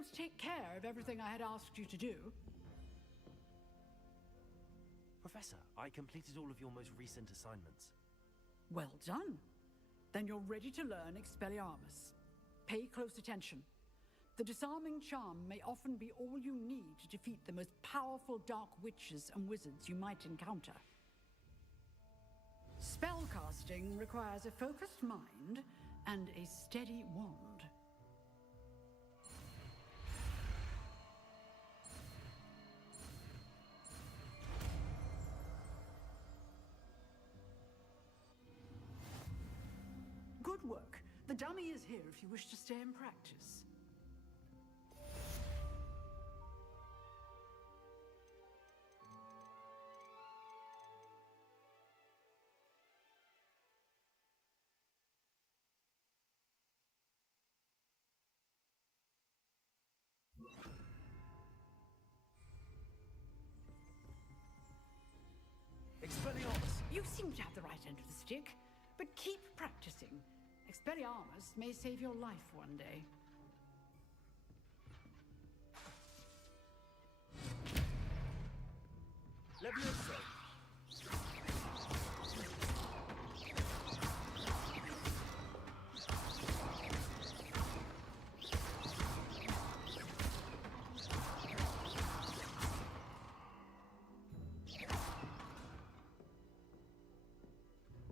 able to take care of everything I had asked you to do? Professor, I completed all of your most recent assignments. Well done. Then you're ready to learn Expelliarmus. Pay close attention. The disarming charm may often be all you need to defeat the most powerful dark witches and wizards you might encounter. Spellcasting requires a focused mind and a steady wand. Good work. The dummy is here if you wish to stay and practice. Expelliarmus! You seem to have the right end of the stick, but keep practicing. Expelliarmus may save your life one day. Levioso!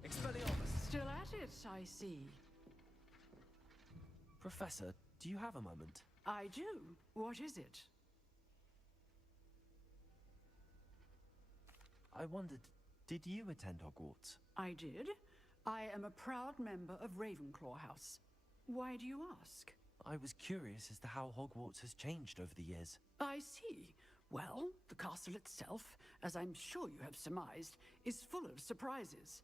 Expelliarmus! Still at it, I see. Professor, do you have a moment? I do. What is it? I wondered, did you attend Hogwarts? I did. I am a proud member of Ravenclaw House. Why do you ask? I was curious as to how Hogwarts has changed over the years. I see. Well, the castle itself, as I'm sure you have surmised, is full of surprises.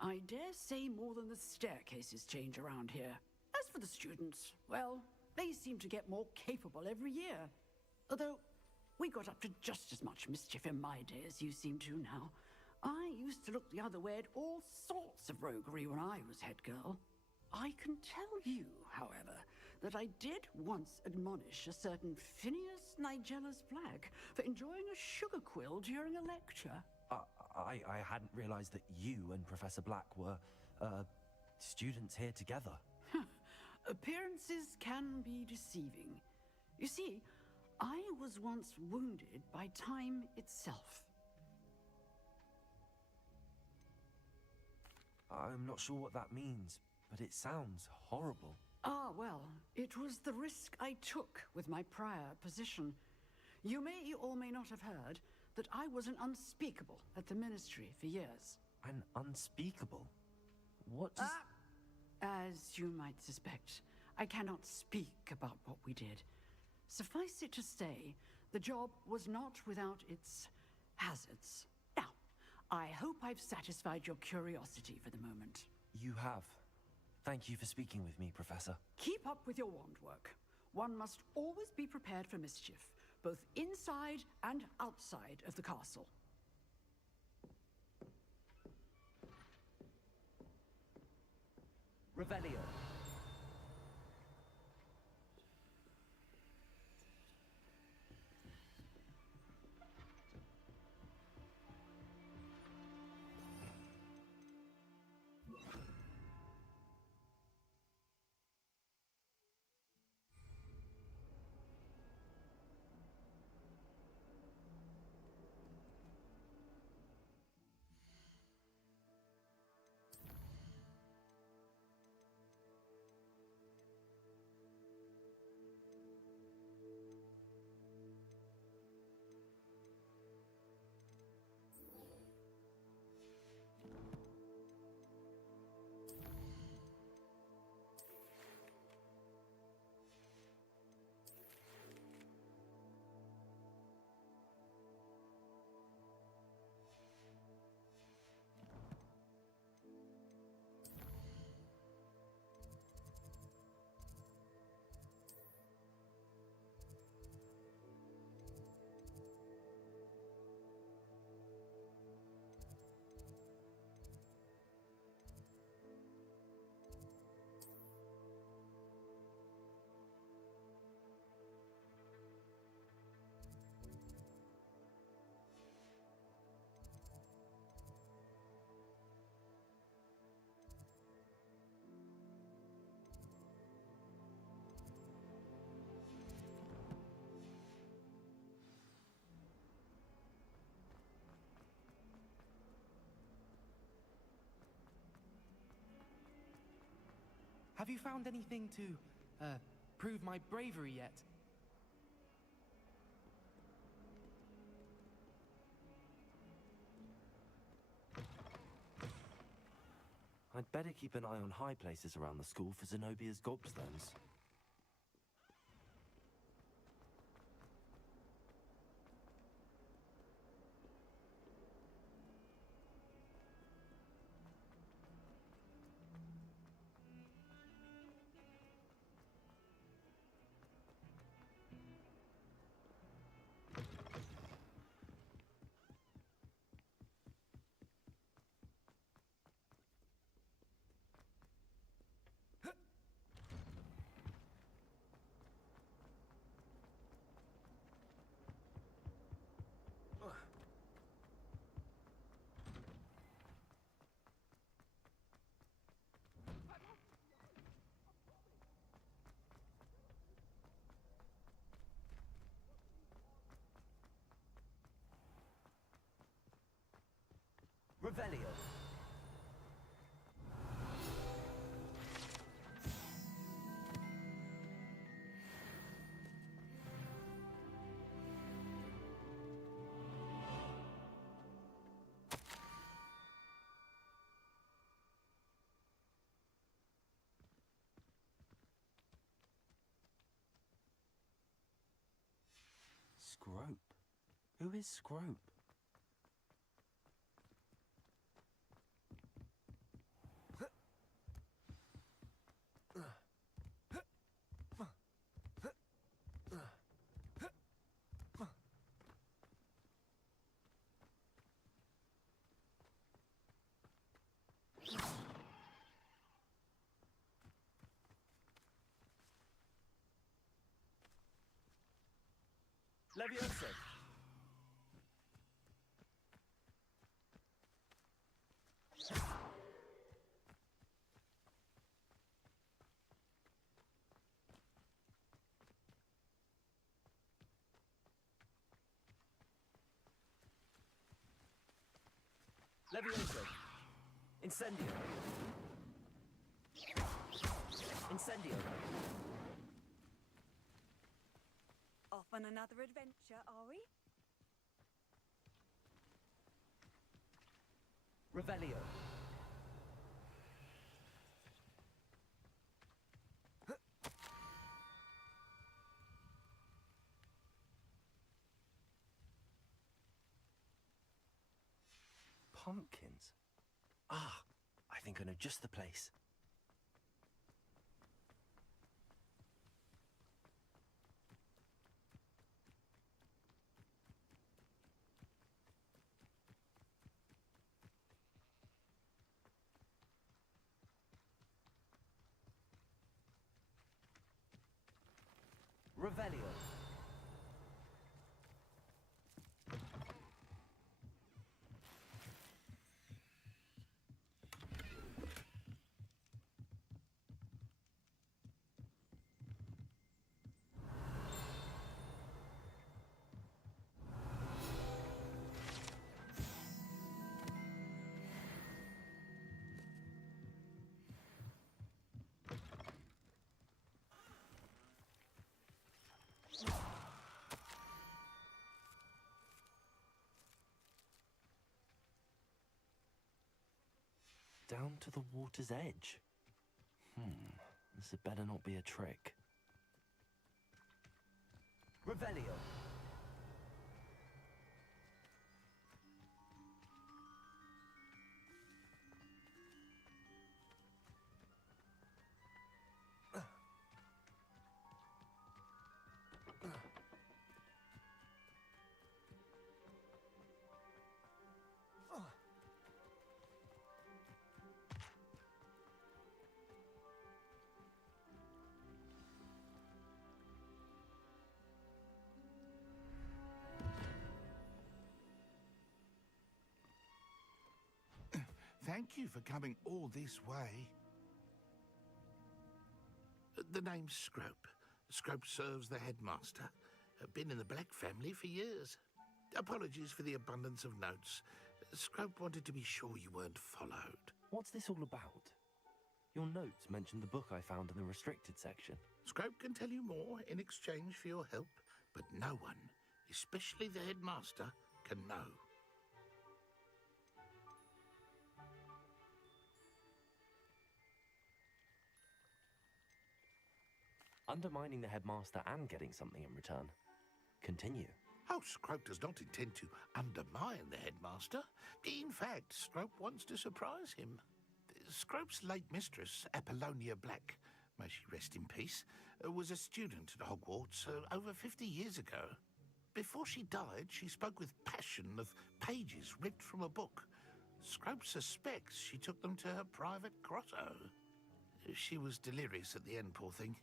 I dare say more than the staircases change around here. As for the students, well, they seem to get more capable every year. Although, we got up to just as much mischief in my day as you seem to now. I used to look the other way at all sorts of roguery when I was head girl. I can tell you, however, that I did once admonish a certain Phineas Nigella's Flag for enjoying a sugar quill during a lecture. I hadn't realized that you and Professor Black were, students here together. Appearances can be deceiving. You see, I was once wounded by time itself. I'm not sure what that means, but it sounds horrible. Ah, well, it was the risk I took with my prior position. You may or may not have heard that I was an unspeakable at the Ministry for years. An unspeakable? What does... As you might suspect, I cannot speak about what we did. Suffice it to say, the job was not without its hazards. Now, I hope I've satisfied your curiosity for the moment. You have. Thank you for speaking with me, Professor. Keep up with your wand work. One must always be prepared for mischief, both inside and outside of the castle. Revelio. Have you found anything to, prove my bravery yet? I'd better keep an eye on high places around the school for Zenobia's gobstones. Revelio. Scrope? Who is Scrope? Levioso. Levioso. Incendio. Incendio. Off on another adventure, are we? Revelio. Pumpkins. Ah, I think I know just the place. Revelio. Down to the water's edge. This had better not be a trick. Revelio. Thank you for coming all this way. The name's Scrope. Scrope serves the headmaster. Been in the Black family for years. Apologies for the abundance of notes. Scrope wanted to be sure you weren't followed. What's this all about? Your notes mentioned the book I found in the restricted section. Scrope can tell you more in exchange for your help, but no one, especially the headmaster, can know. Undermining the headmaster and getting something in return. Continue. Oh, Scrope does not intend to undermine the headmaster. In fact, Scrope wants to surprise him. Scrope's late mistress, Apollonia Black, may she rest in peace, was a student at Hogwarts over 50 years ago. Before she died, she spoke with passion of pages ripped from a book. Scrope suspects she took them to her private grotto. She was delirious at the end, poor thing.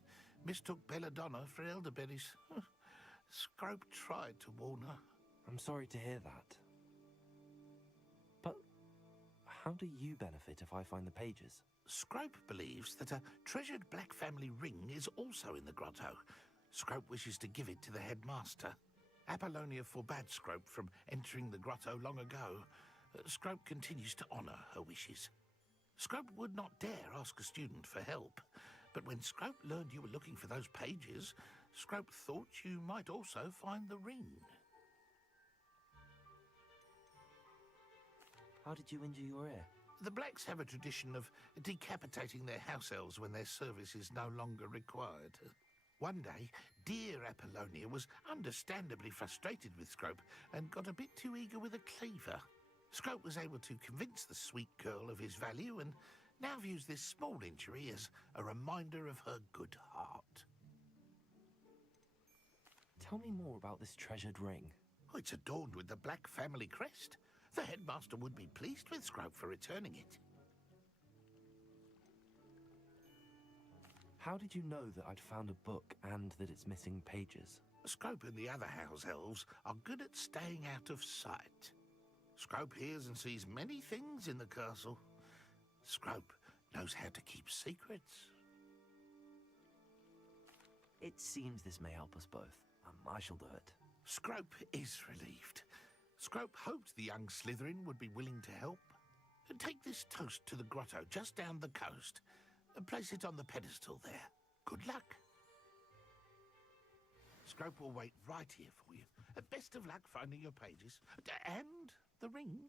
Mistook belladonna for elderberries. Scrope tried to warn her. I'm sorry to hear that. But how do you benefit if I find the pages? Scrope believes that a treasured Black family ring is also in the grotto. Scrope wishes to give it to the headmaster. Apollonia forbade Scrope from entering the grotto long ago. Scrope continues to honour her wishes. Scrope would not dare ask a student for help, but when Scrope learned you were looking for those pages, Scrope thought you might also find the ring. How did you injure your ear? The Blacks have a tradition of decapitating their house elves when their service is no longer required. One day, dear Apollonia was understandably frustrated with Scrope and got a bit too eager with a cleaver. Scrope was able to convince the sweet girl of his value and now views this small injury as a reminder of her good heart. Tell me more about this treasured ring. Oh, it's adorned with the Black family crest. The headmaster would be pleased with Scrope for returning it. How did you know that I'd found a book and that it's missing pages? Scrope and the other house elves are good at staying out of sight. Scrope hears and sees many things in the castle. Scrope knows how to keep secrets. It seems this may help us both. I shall do it. Scrope is relieved. Scrope hoped the young Slytherin would be willing to help. Take this toast to the grotto just down the coast and place it on the pedestal there. Good luck. Scrope will wait right here for you. Best of luck finding your pages. And the ring.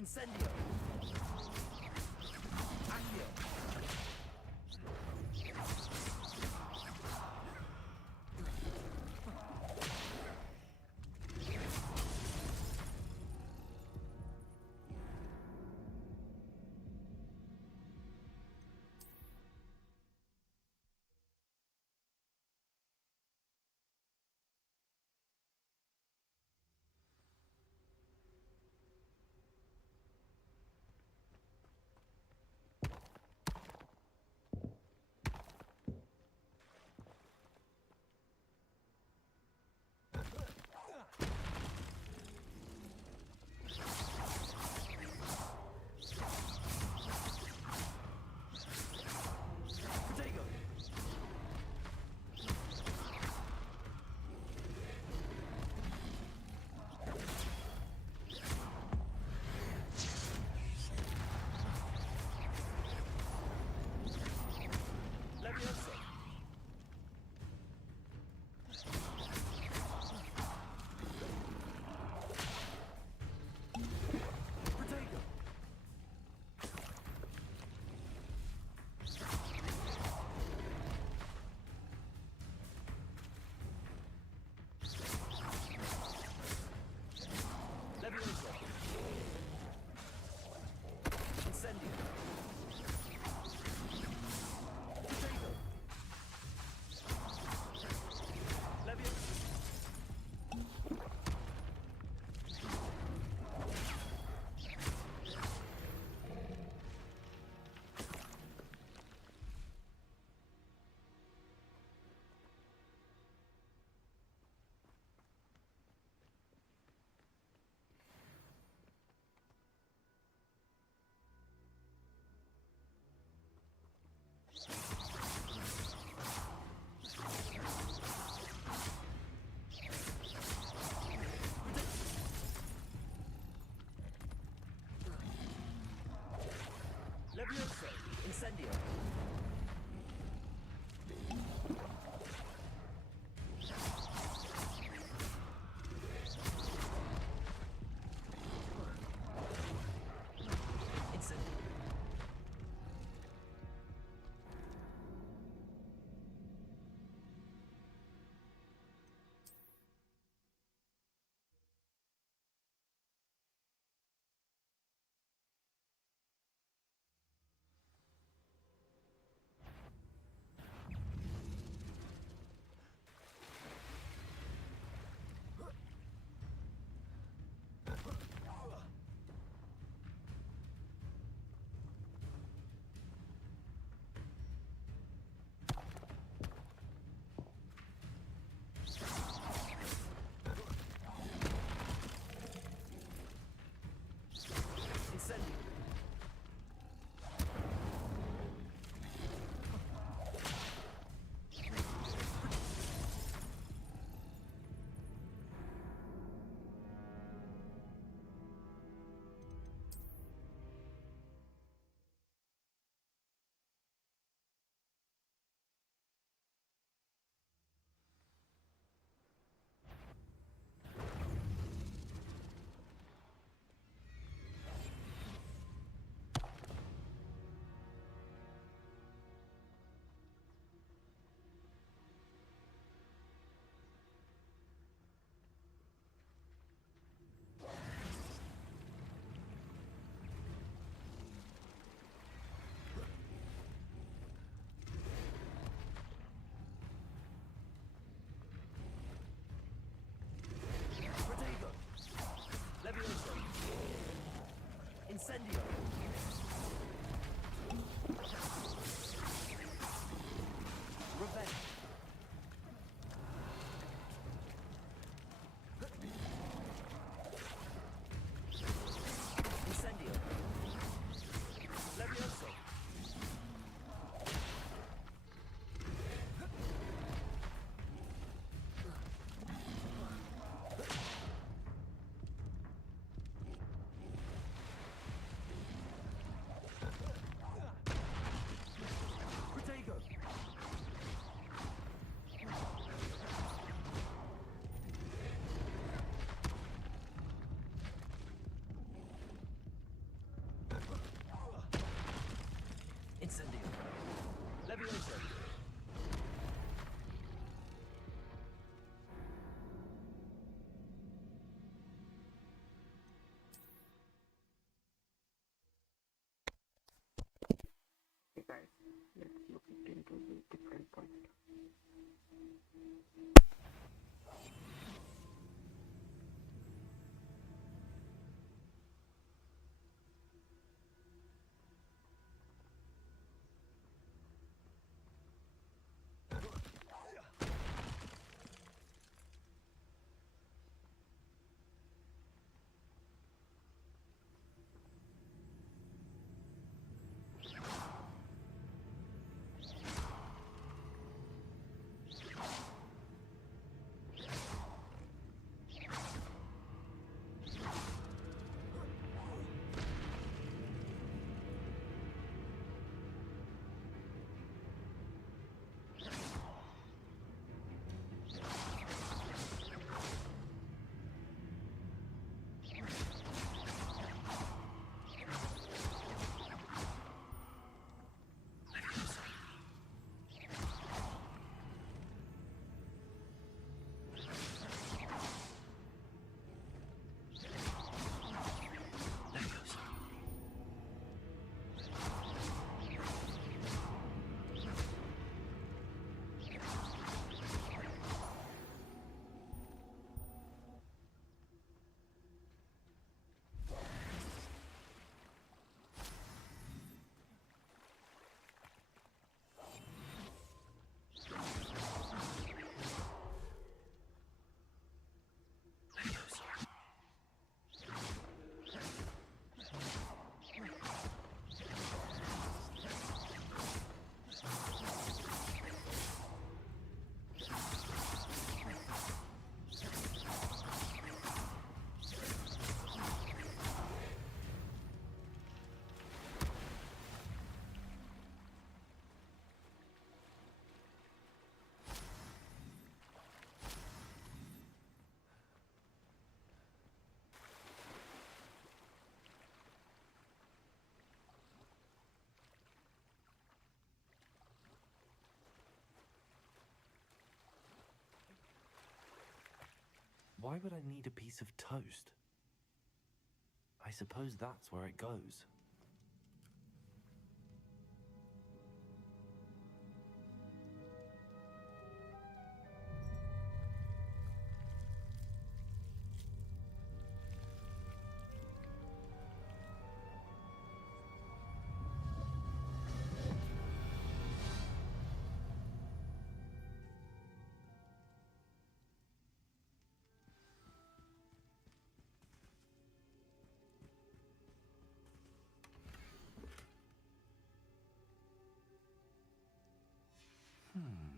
Incendio. Accio. Levioso. Incendio. Incendio. Revenge. Incendio. Levioso. let's look into the different point. Why would I need a piece of toast? I suppose that's where it goes.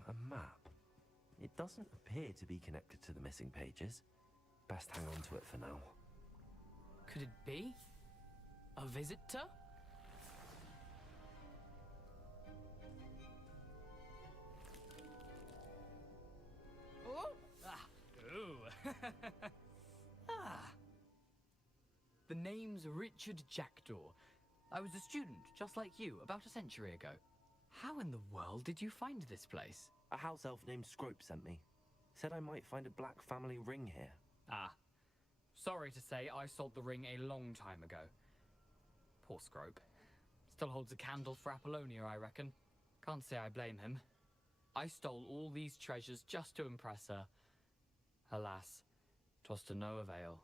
A map. It doesn't appear to be connected to the missing pages. Best hang on to it for now. Could it be? A visitor? Oh! Ah! Ooh! Ah! The name's Richard Jackdaw. I was a student, just like you, about a century ago. How in the world did you find this place? A house elf named Scrope sent me. Said I might find a black family ring here. Ah. Sorry to say, I sold the ring a long time ago. Poor Scrope. Still holds a candle for Apollonia, I reckon. Can't say I blame him. I stole all these treasures just to impress her. Alas, 'twas to no avail.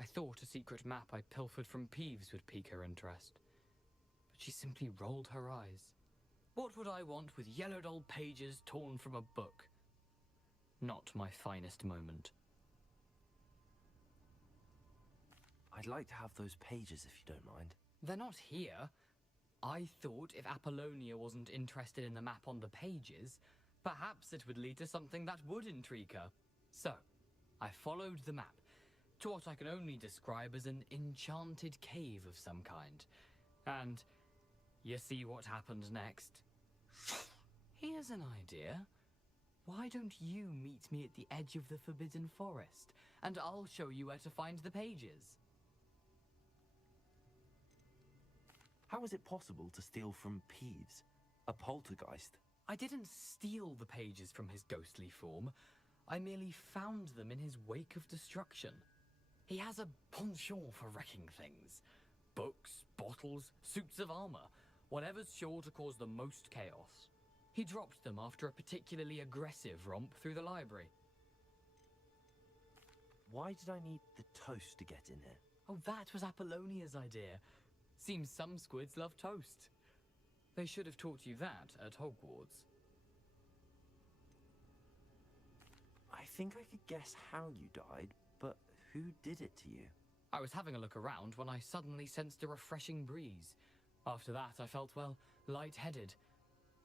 I thought a secret map I pilfered from Peeves would pique her interest. But she simply rolled her eyes. What would I want with yellowed old pages torn from a book? Not my finest moment. I'd like to have those pages if you don't mind. They're not here. I thought if Apollonia wasn't interested in the map on the pages, perhaps it would lead to something that would intrigue her. So, I followed the map to what I can only describe as an enchanted cave of some kind. And you see what happened next. Here's an idea. Why don't you meet me at the edge of the Forbidden Forest, and I'll show you where to find the pages. How is it possible to steal from Peeves, a poltergeist? I didn't steal the pages from his ghostly form. I merely found them in his wake of destruction. He has a penchant for wrecking things. Books, bottles, suits of armor. Whatever's sure to cause the most chaos. He dropped them after a particularly aggressive romp through the library. Why did I need the toast to get in here? Oh, that was Apollonia's idea. Seems some squids love toast. They should have taught you that at Hogwarts. I think I could guess how you died, but who did it to you? I was having a look around when I suddenly sensed a refreshing breeze. After that, I felt, well, lightheaded.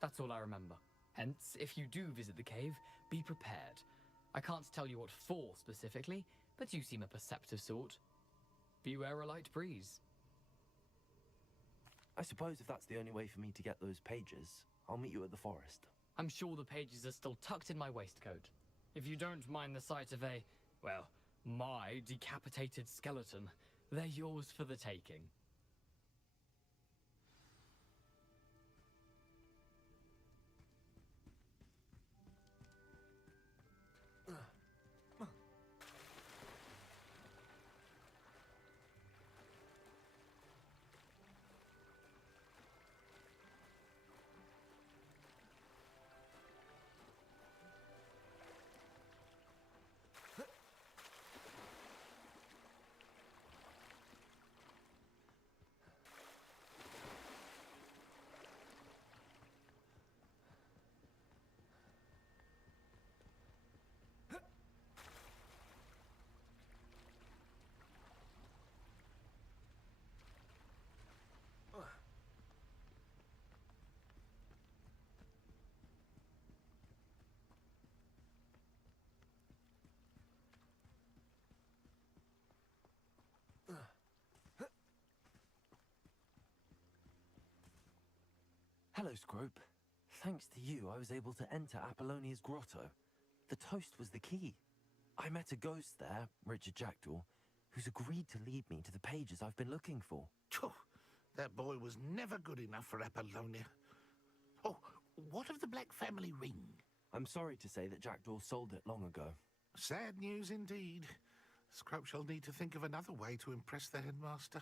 That's all I remember. Hence, if you do visit the cave, be prepared. I can't tell you what for specifically, but you seem a perceptive sort. Beware a light breeze. I suppose if that's the only way for me to get those pages, I'll meet you at the forest. I'm sure the pages are still tucked in my waistcoat. If you don't mind the sight of a, well, my decapitated skeleton, they're yours for the taking. Hello, Scrope. Thanks to you, I was able to enter Apollonia's grotto. The toast was the key. I met a ghost there, Richard Jackdaw, who's agreed to lead me to the pages I've been looking for. Phew, that boy was never good enough for Apollonia. Oh, what of the Black family ring? I'm sorry to say that Jackdaw sold it long ago. Sad news indeed. Scrope shall need to think of another way to impress the headmaster.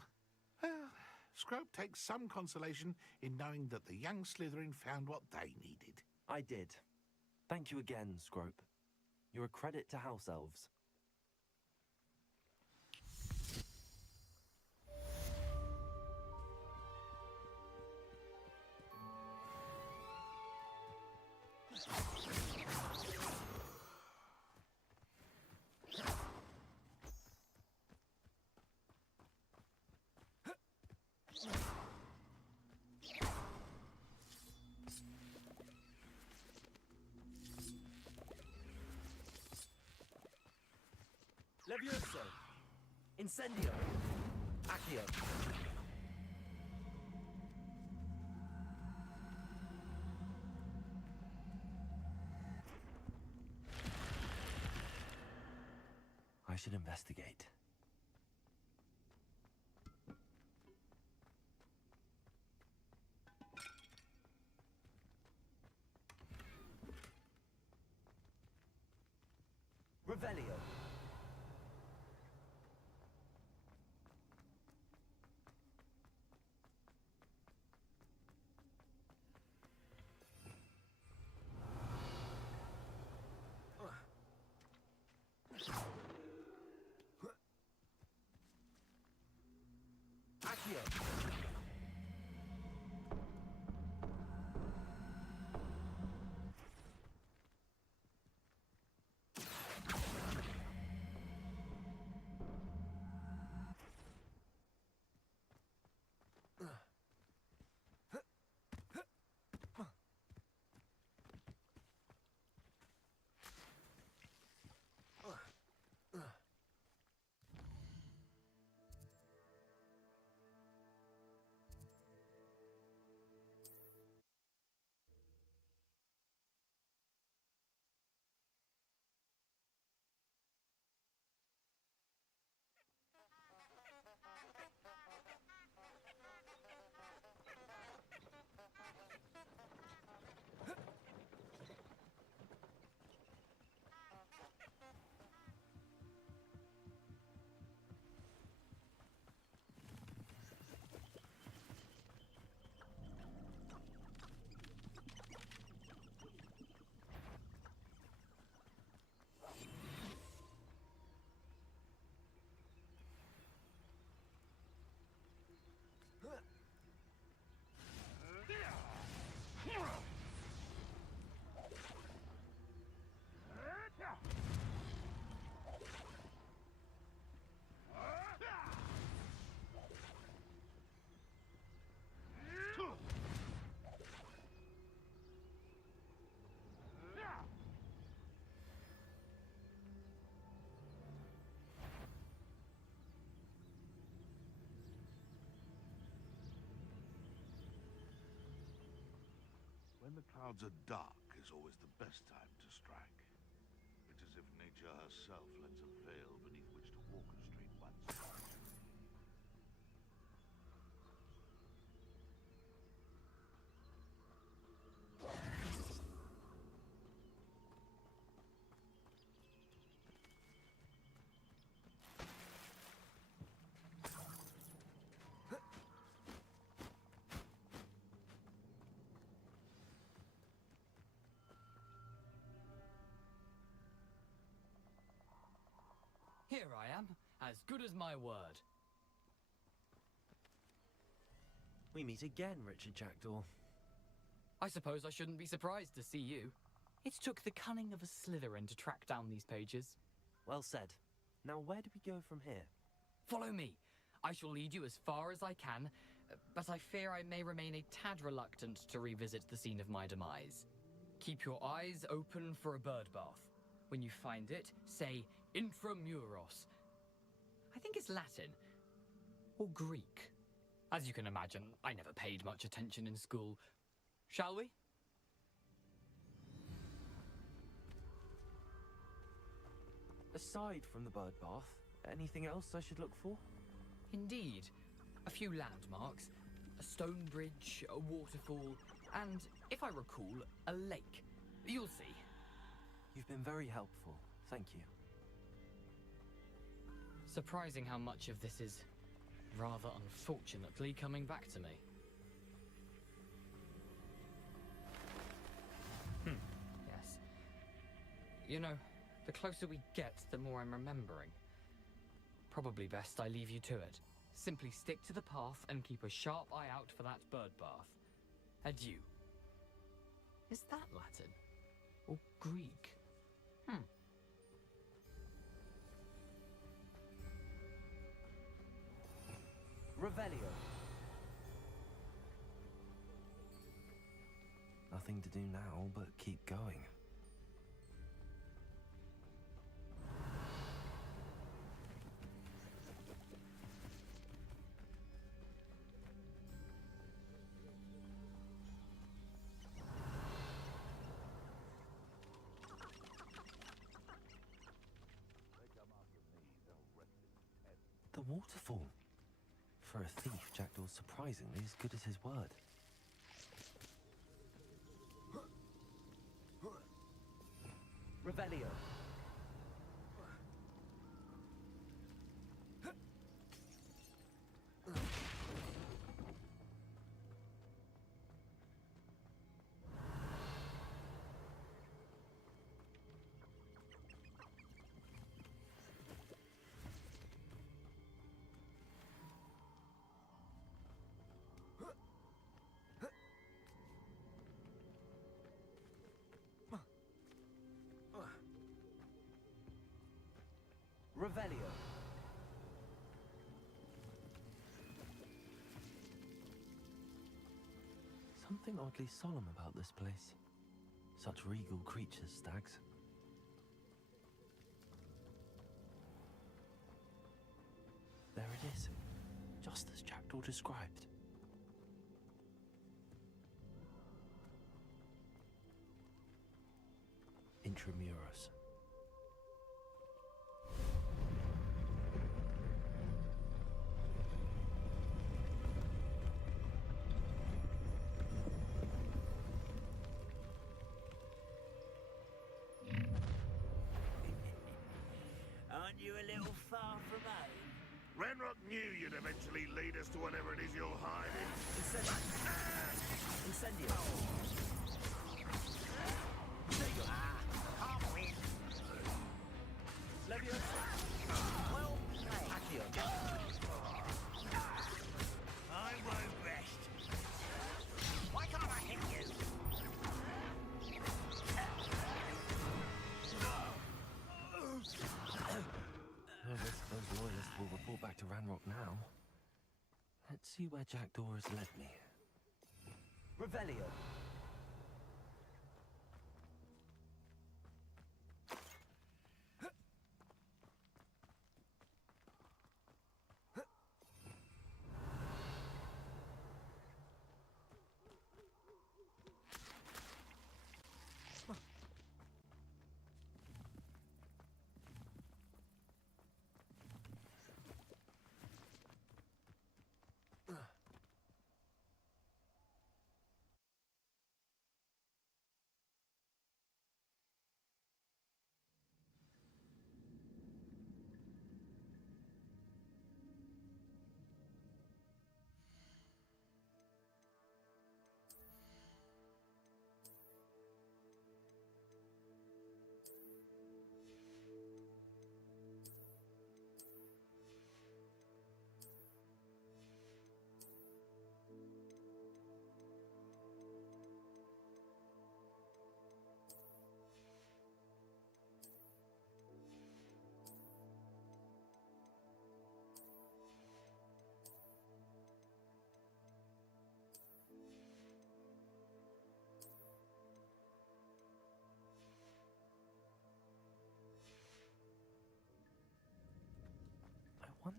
Well, Scrope takes some consolation in knowing that the young Slytherin found what they needed. I did. Thank you again, Scrope. You're a credit to House Elves. Levioso. Incendio. Accio. I should investigate. Revelio. Accio. When the clouds are dark is always the best time to strike. It's as if nature herself lends a veil beneath which to orchestrate one's life. Here I am, as good as my word. We meet again, Richard Jackdaw. I suppose I shouldn't be surprised to see you. It took the cunning of a Slytherin to track down these pages. Well said. Now where do we go from here? Follow me. I shall lead you as far as I can, but I fear I may remain a tad reluctant to revisit the scene of my demise. Keep your eyes open for a bird bath. When you find it, say Intramuros. I think it's Latin. Or Greek. As you can imagine, I never paid much attention in school. Shall we? Aside from the bird bath, anything else I should look for? Indeed. A few landmarks, a stone bridge, a waterfall, and, if I recall, a lake. You'll see. You've been very helpful. Thank you. Surprising how much of this is, rather unfortunately, coming back to me. Yes. You know, the closer we get, the more I'm remembering. Probably best I leave you to it. Simply stick to the path and keep a sharp eye out for that bird bath. Adieu. Is that Latin? Or Greek? Revelio. Nothing to do now but keep going. The waterfall. For a thief, Jackdaw's surprisingly as good as his word. Revelio. Revelio. Something oddly solemn about this place. Such regal creatures, stags. There it is, just as Jackdaw described. Intramuros. Aren't you a little far from home? Ranrock knew you'd eventually lead us to whatever it is you're hiding. Incendio. Can't win. Leviosa. Well played. Accio. I won't rest. Why can't I hit you? I guess those loyalists will report back to Ranrock now. Let's see where Jackdaw has led me. Revelio.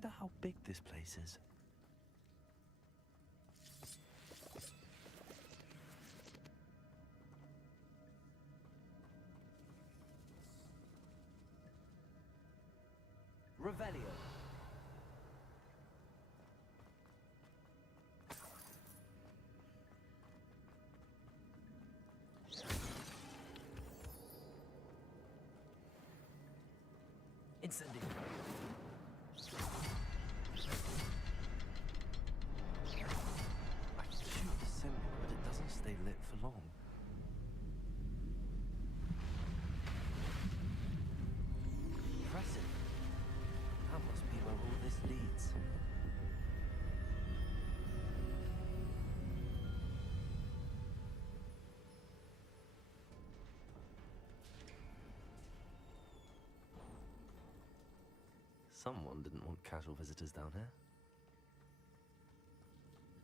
wonder how big this place is. Revelio. Incendio. I can shoot the symbol, but it doesn't stay lit for long. Impressive. That must be where all this leads. Someone didn't want casual visitors down here.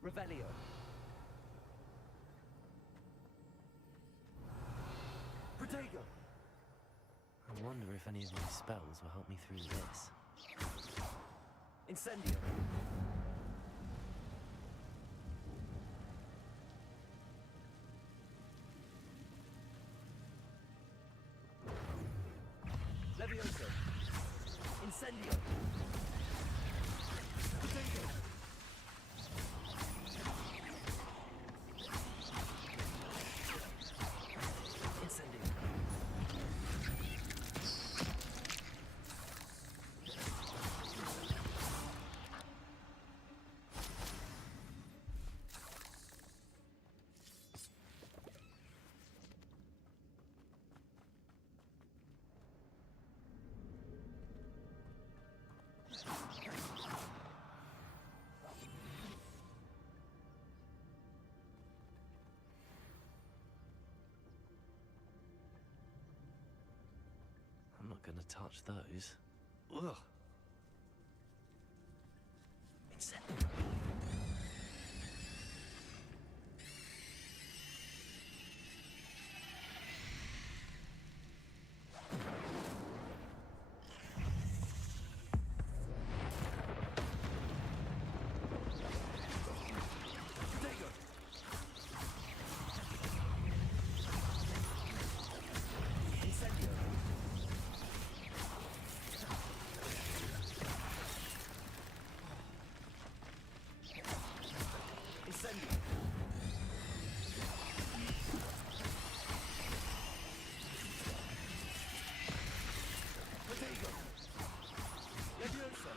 Revelio. Protego. I wonder if any of my spells will help me through this. Incendio. Levioso. Incendio. Potato. Incendio. I'm not gonna touch those. Ugh. Incendio. Potato. Incendio. Incendio. Potato. Levioso.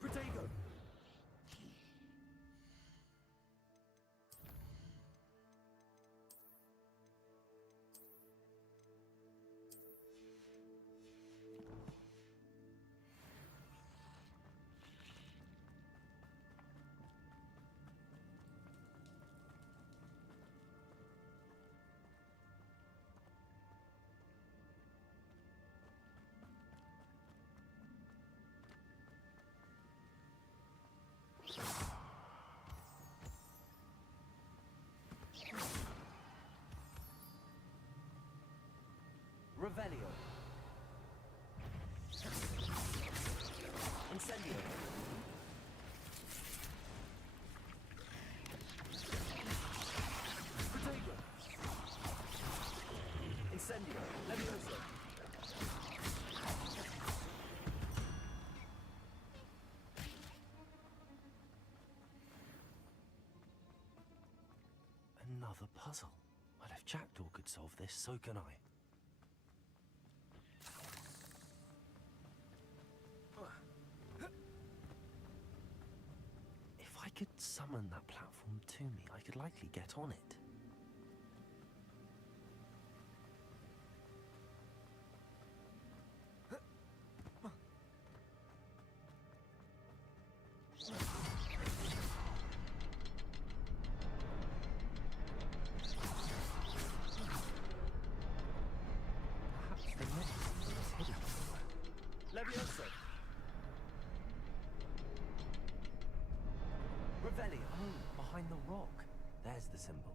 Protego. Revelio. Incendio. Protego. Incendio. Levioso. Another puzzle. Well, if Jackdaw could solve this, so can I. If I could summon that platform to me, I could likely get on it. behind the rock. There's the symbol.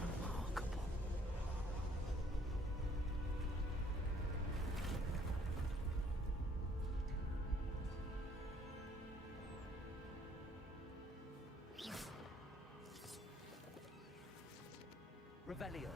Remarkable. Revelio.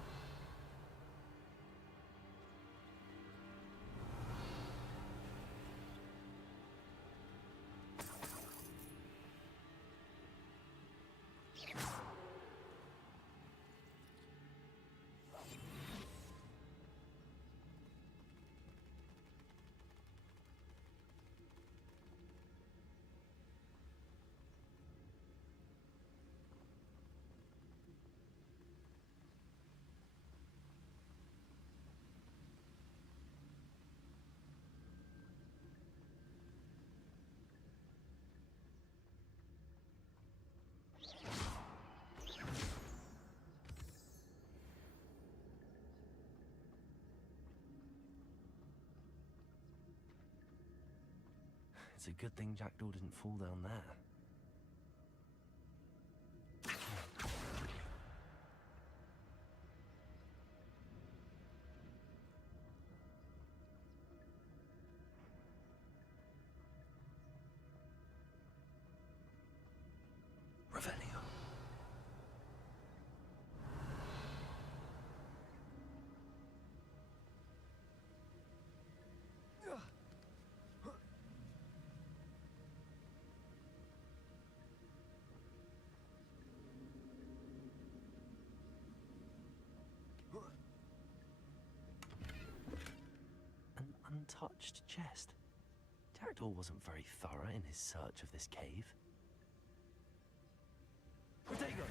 It's a good thing Jackdaw didn't fall down there. Revelio. An untouched chest. Jackdaw wasn't very thorough in his search of this cave. Potato!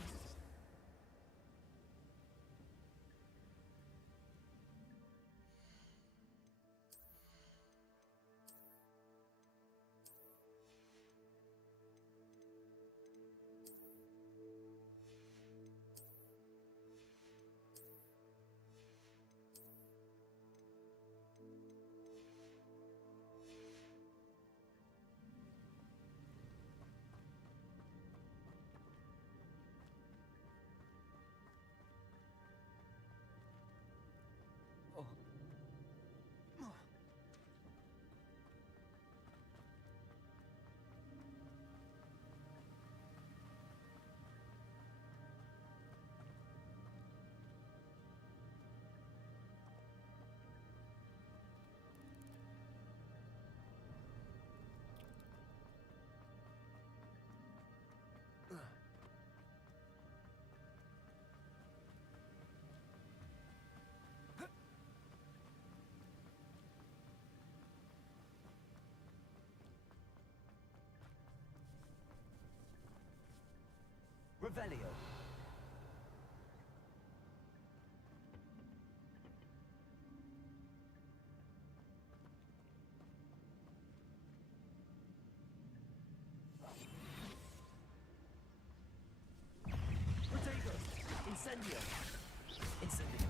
Revelio. Potato. Incendio. Incendio.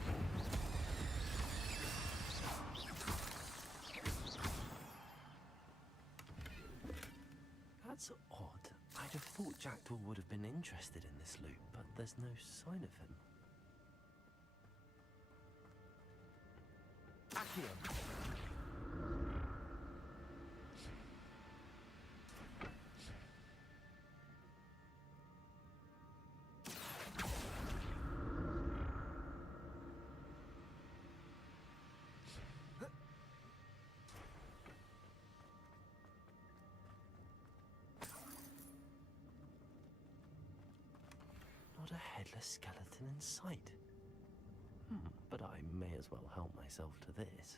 That's odd. I'd have thought Jackdaw would have been interested in this loot, but there's no sign of him. Accio. Not a headless skeleton in sight. But I may as well help myself to this.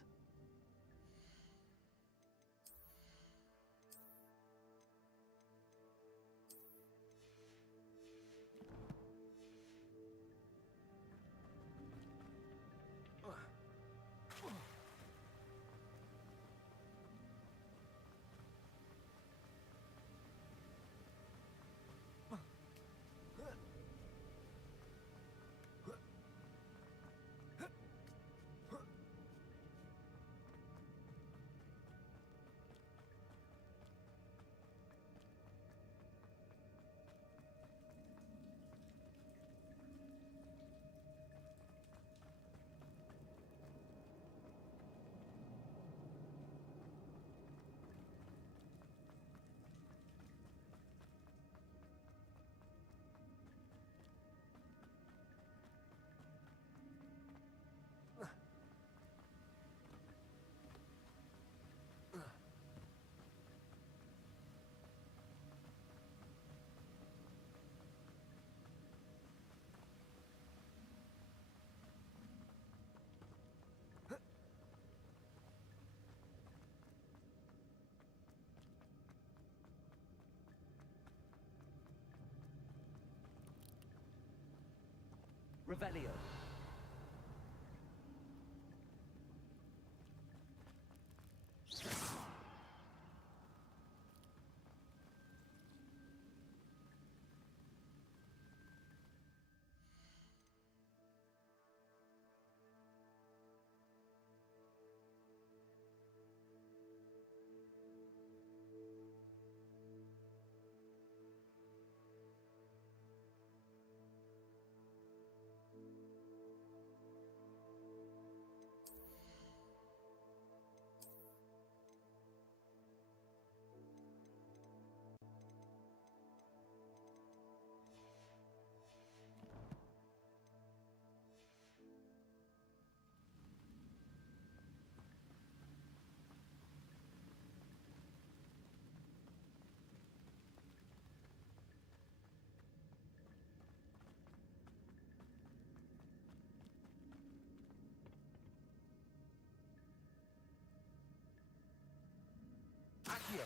Revelio. Accio.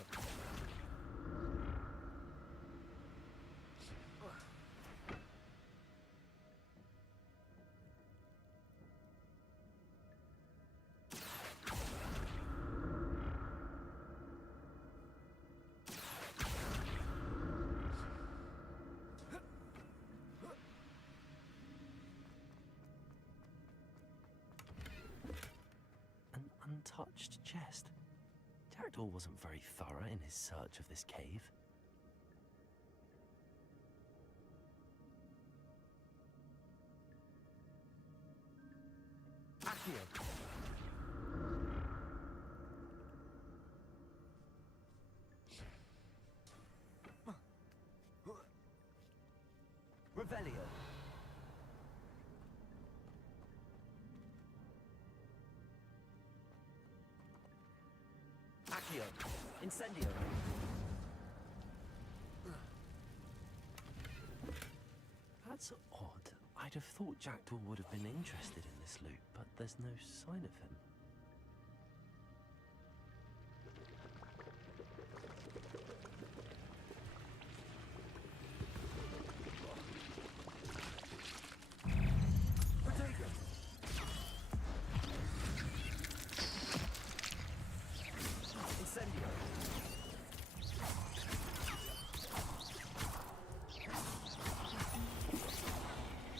An untouched chest. Jackdaw wasn't very thorough in his search of this cave. Accio. Revelio. Accio. Incendio. That's odd. I'd have thought Jackdaw would have been interested in this loot, but there's no sign of him. Incendio.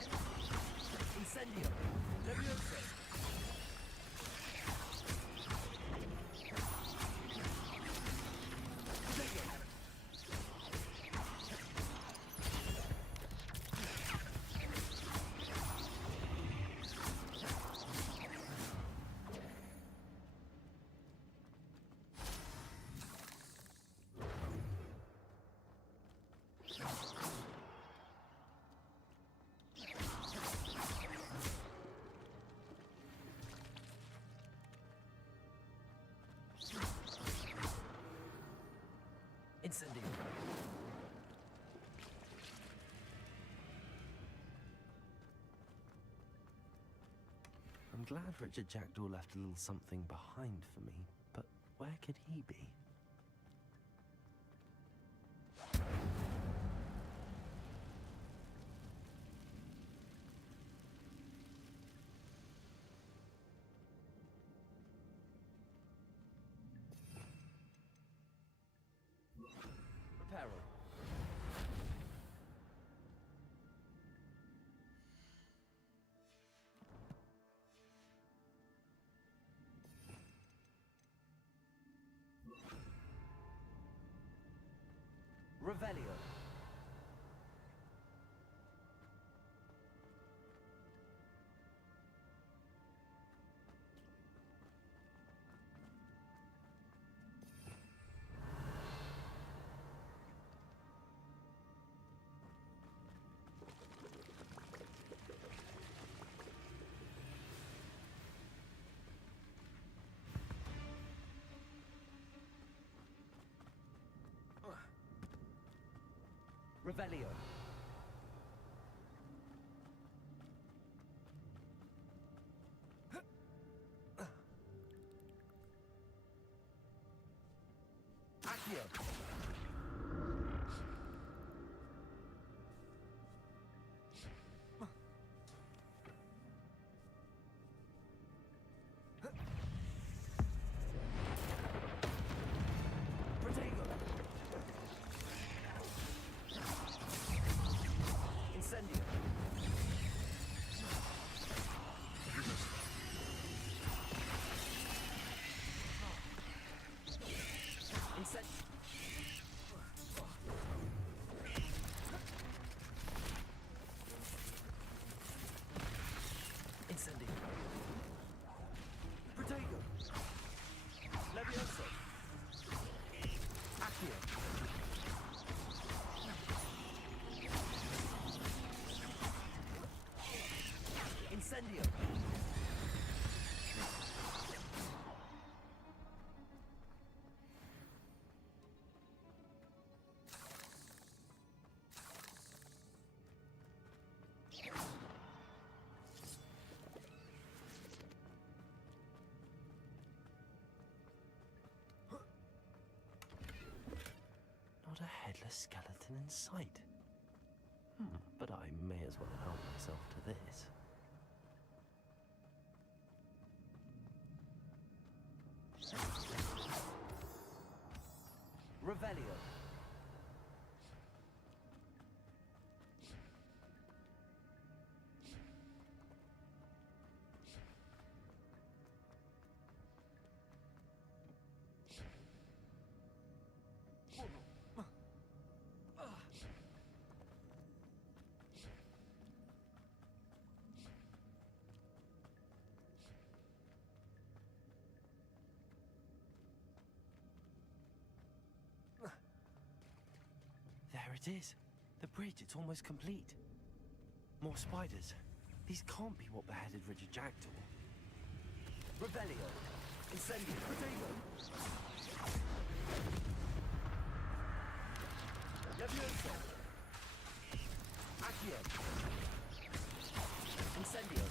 I'm glad Richard Jackdaw left a little something behind for me, but where could he be? Reparo. Revelio. Revelio. Accio. skeleton in sight. But I may as well help myself to this. Revelio. There it is. The bridge, it's almost complete. More spiders. These can't be what beheaded Richard Jackdaw. Revelio. Incendio. Protego. Levioso. Accio. Incendio.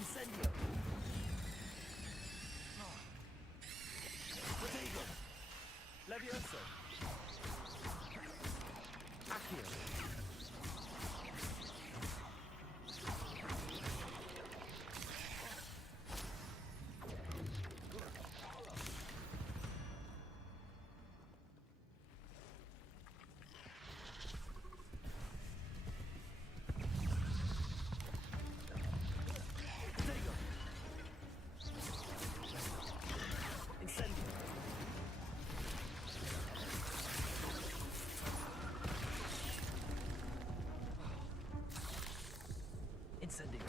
Incendio. Protego. Levioso. Accio. Protego. Incendio. Incendio.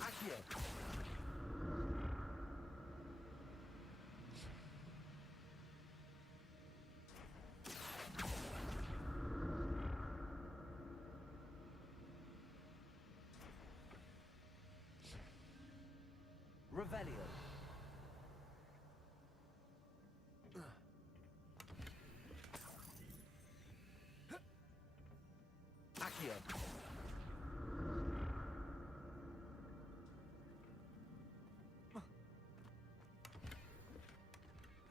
Accio. Revelio. Accio.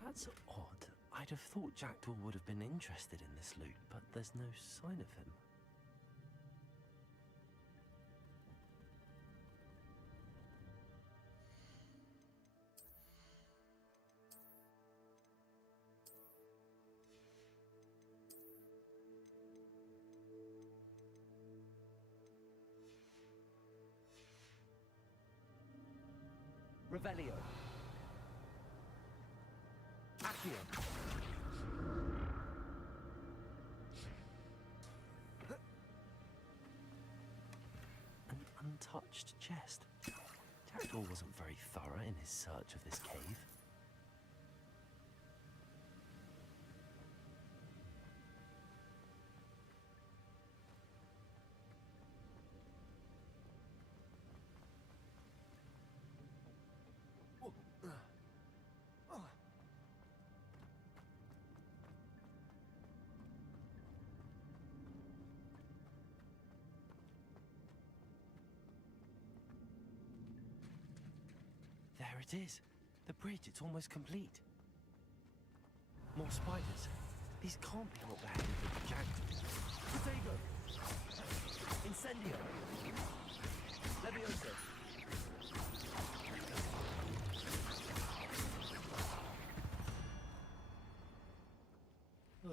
That's odd. I'd have thought Jackdaw would have been interested in this loot, but there's no sign of him. Revelio. Accio. An untouched chest. Jackdaw wasn't very thorough in his search of this cave. There it is. The bridge, it's almost complete. More spiders. These can't be what beheaded Richard Jackdaw. Protego. Incendio. Levioso.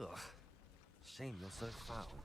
Ugh. Shame you're so foul.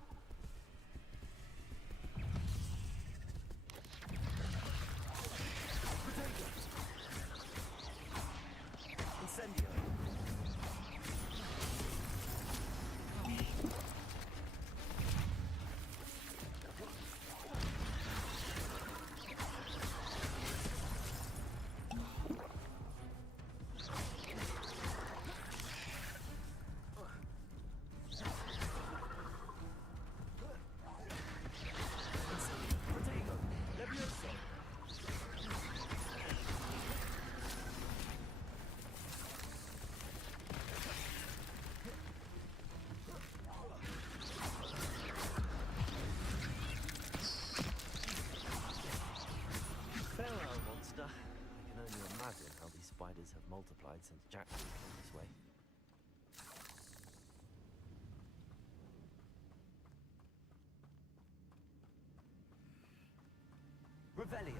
Revelio.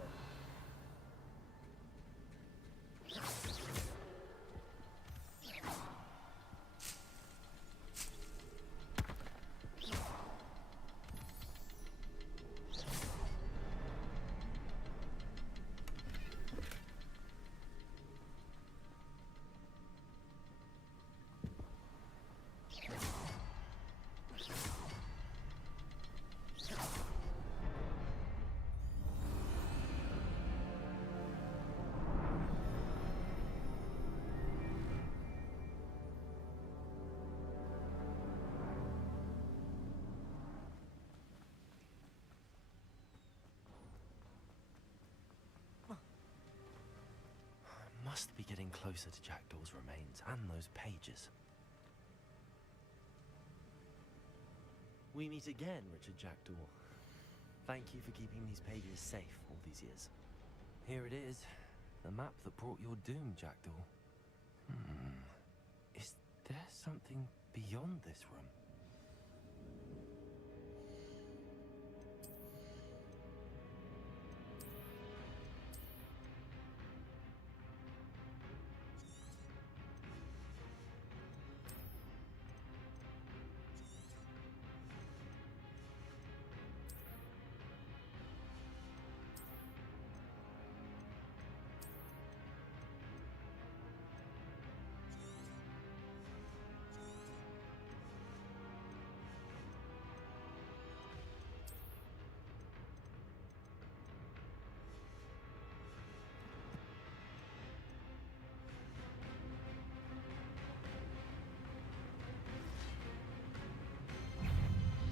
Must be getting closer to Jackdaw's remains and those pages. We meet again, Richard Jackdaw. Thank you for keeping these pages safe all these years. Here it is, the map that brought your doom, Jackdaw. Is there something beyond this room?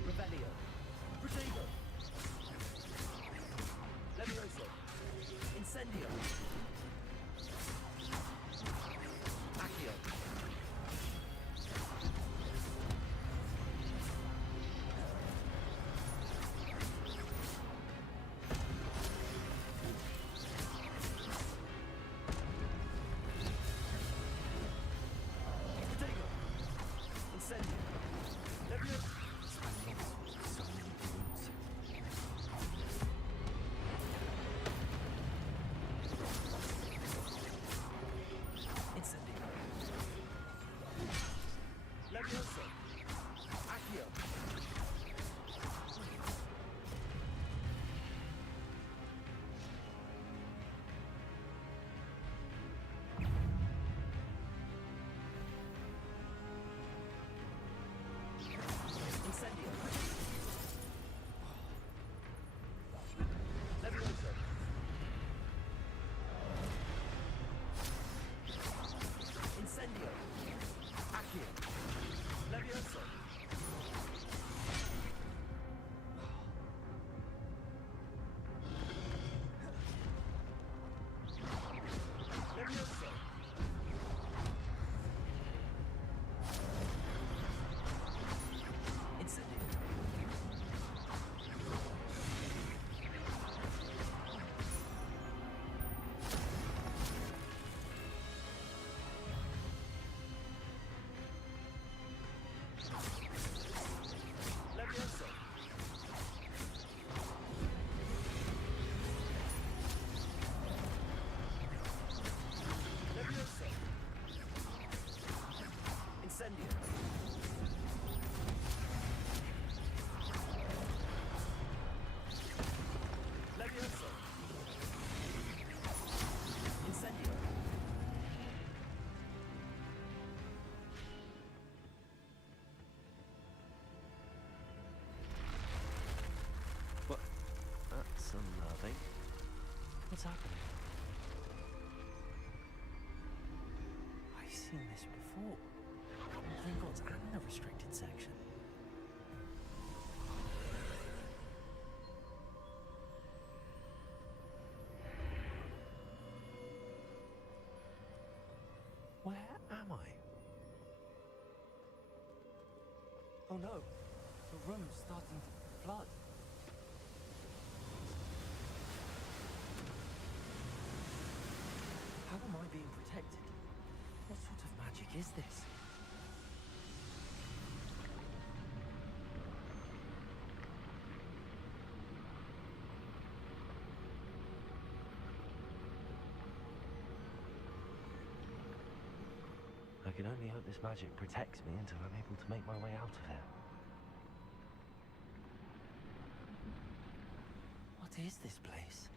Revelio. Protego. Levioso. Incendio. Accio. Protego. Incendio. Levioso. So many wounds. Incendio. Levioso. Accio. Incendio. Levioso. Incendio. Accio. Levioso. Levioso. Incendio. Levioso. Levioso. Incendio. Levioso. Incendio. What? That's unnerving. What's happening? I've seen this before. Gringotts and the restricted section. Where am I? Oh no, the room's starting to flood. How am I being protected? What sort of magic is this? only hope this magic protects me until I'm able to make my way out of here. What is this place?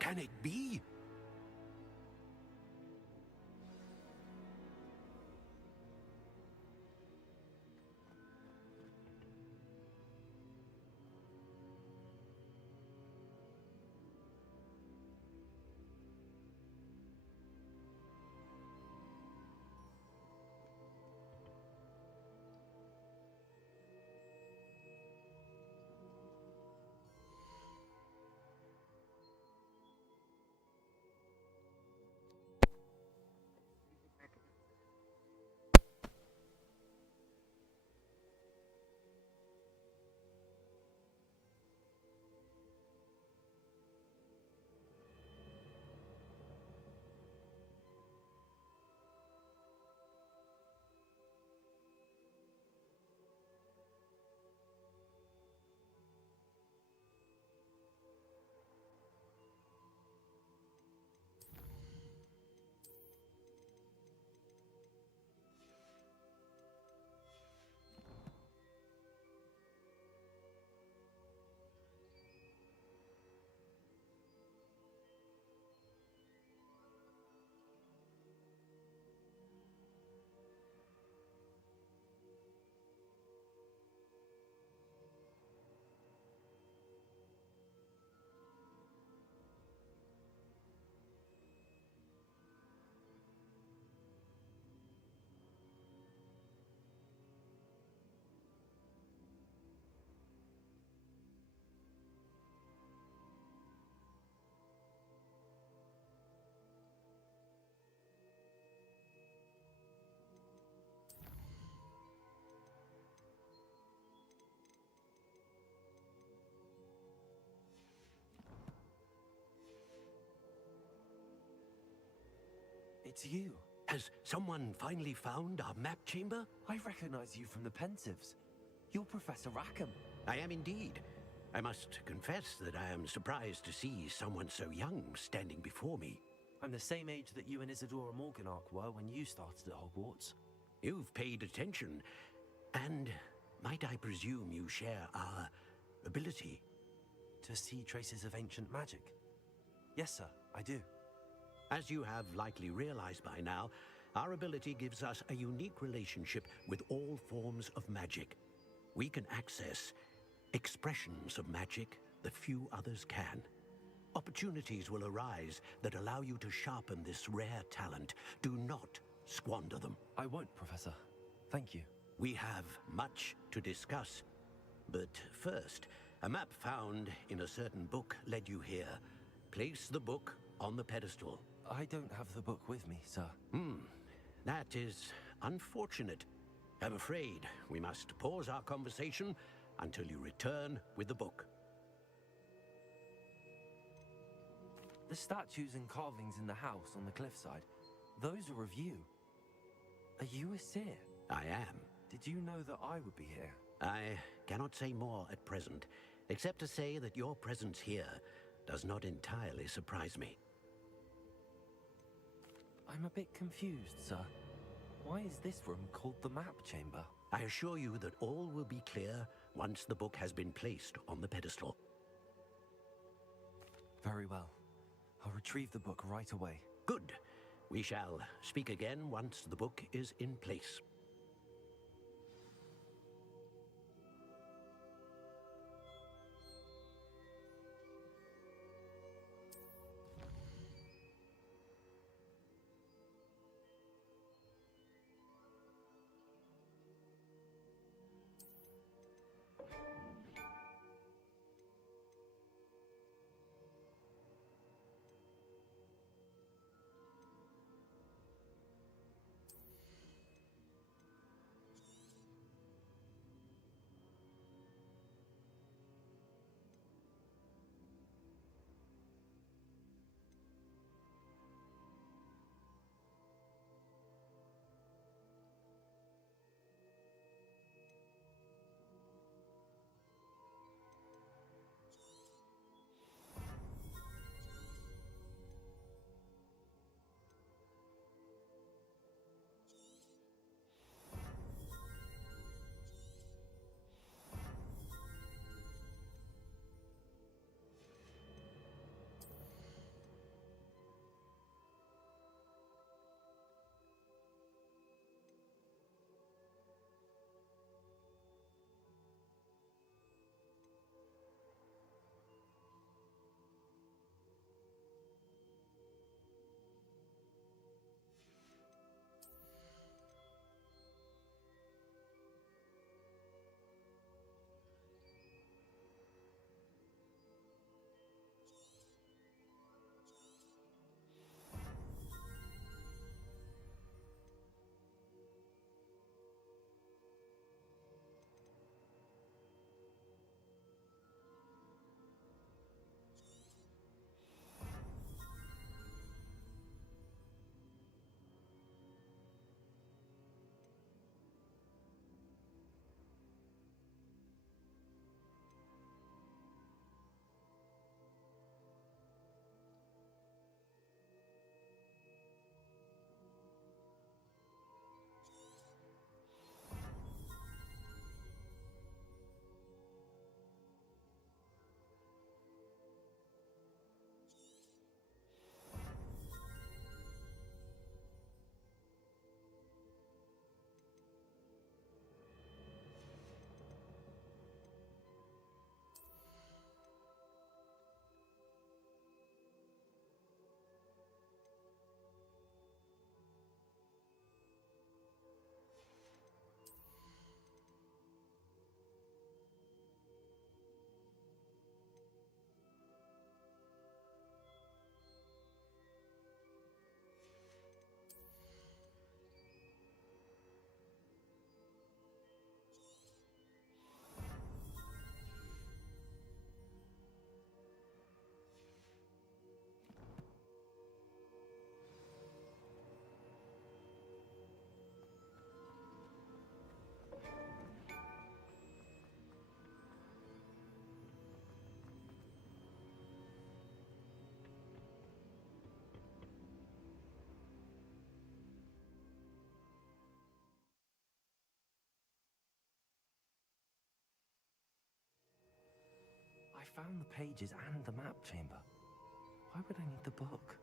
Can it be? It's you. Has someone finally found our map chamber? I recognize you from the Pensieves. You're Professor Rackham. I am indeed. I must confess that I am surprised to see someone so young standing before me. I'm the same age that you and Isadora Morganach were when you started at Hogwarts. You've paid attention, and might I presume you share our ability? To see traces of ancient magic? Yes, sir, I do. As you have likely realized by now, our ability gives us a unique relationship with all forms of magic. We can access expressions of magic that few others can. Opportunities will arise that allow you to sharpen this rare talent. Do not squander them. I won't, Professor. Thank you. We have much to discuss. But first, a map found in a certain book led you here. Place the book on the pedestal. I don't have the book with me, sir. That is unfortunate. I'm afraid we must pause our conversation until you return with the book. The statues and carvings in the house on the cliffside, those are of you. Are you a seer? I am. Did you know that I would be here? I cannot say more at present, except to say that your presence here does not entirely surprise me. I'm a bit confused, sir. Why is this room called the map chamber? I assure you that all will be clear once the book has been placed on the pedestal. Very well. I'll retrieve the book right away. Good. We shall speak again once the book is in place. found the pages and the map chamber. Why would I need the book?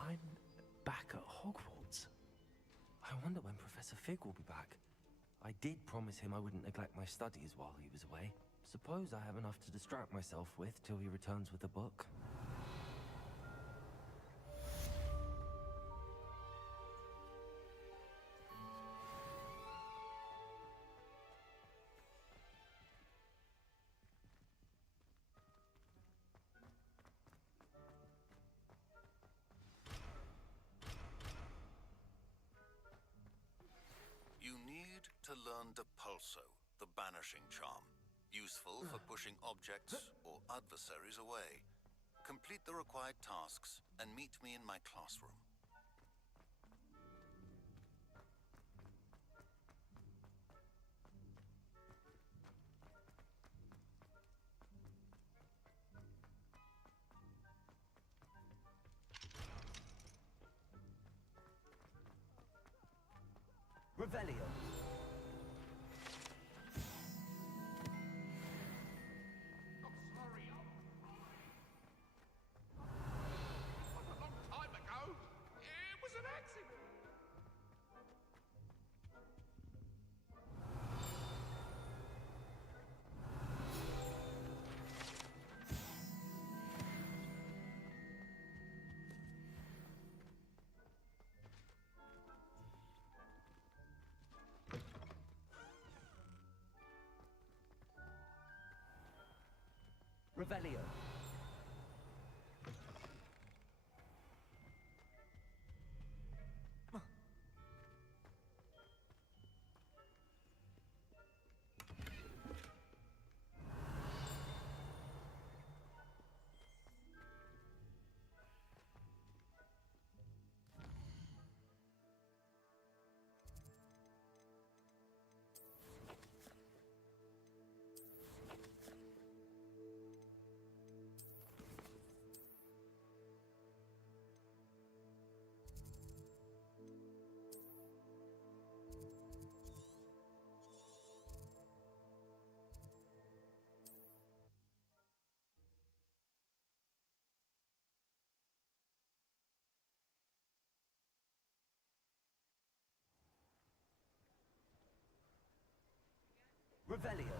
I'm back at Hogwarts. I wonder when Professor Fig will be back. I did promise him I wouldn't neglect my studies while he was away. Suppose I have enough to distract myself with till he returns with the book. You need to learn Depulso, the banishing charm. Useful for pushing objects or adversaries away. Complete the required tasks and meet me in my classroom. Revelio. Revelio. Revelio.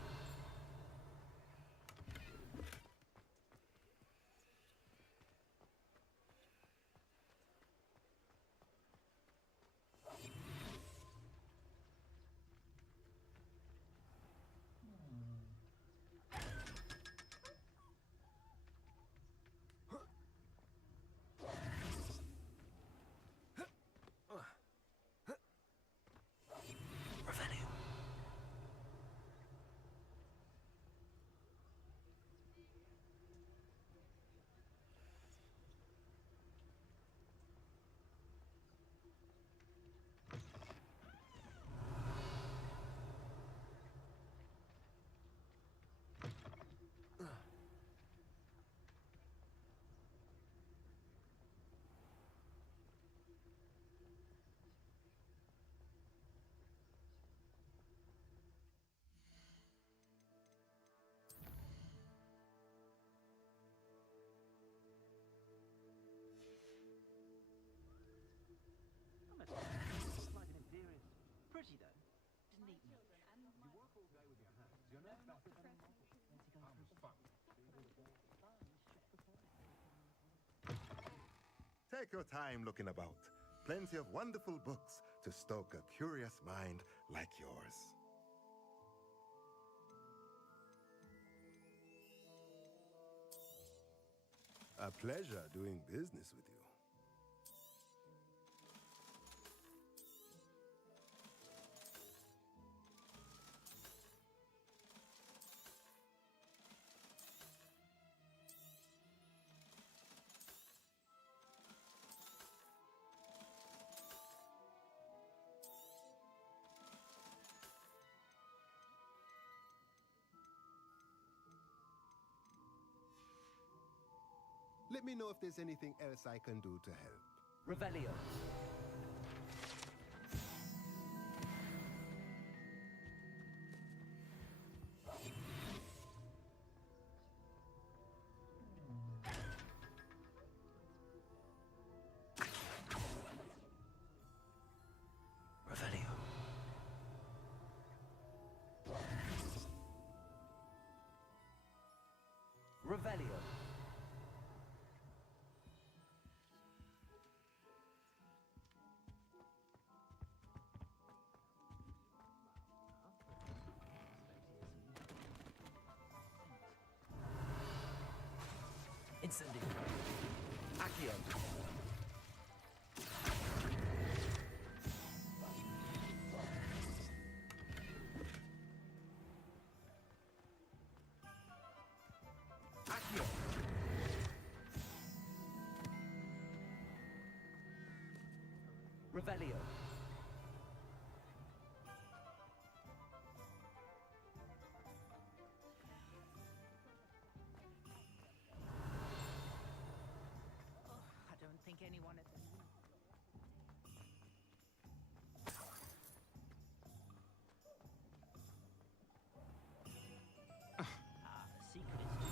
Pretty though. Didn't eat much. You work all day with your hands. You're no better than a model. Take your time looking about. Plenty of wonderful books to stoke a curious mind like yours. A pleasure doing business with you. Let me know if there's anything else I can do to help. Revelio. Revelio. Revelio. Incendio. Accio. Accio. Revelio. I don't think anyone at the The secret is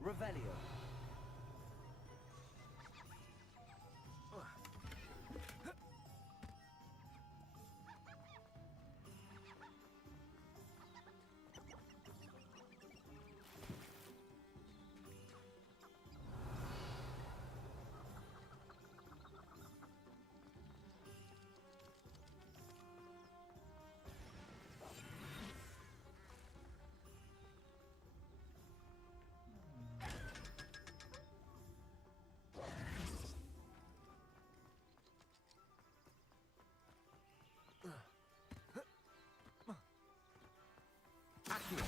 Revelio. Accio.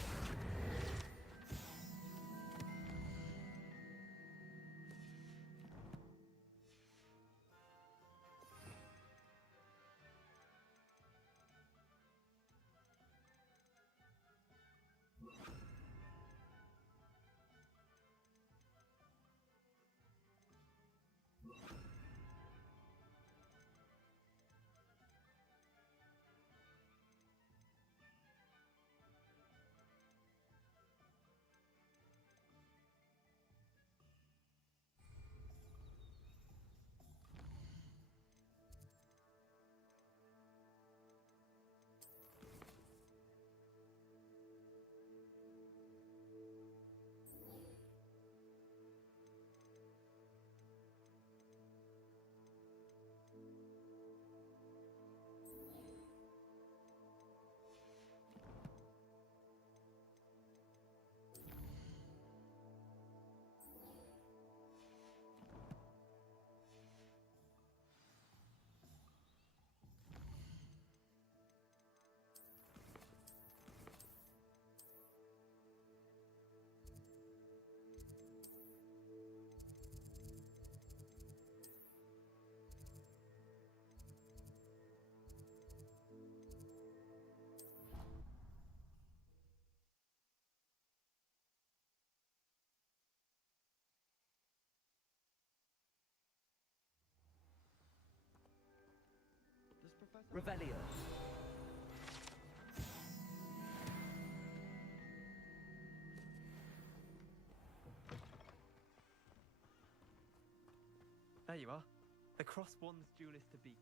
Revelio. There you are. The cross-wands duelist to beat.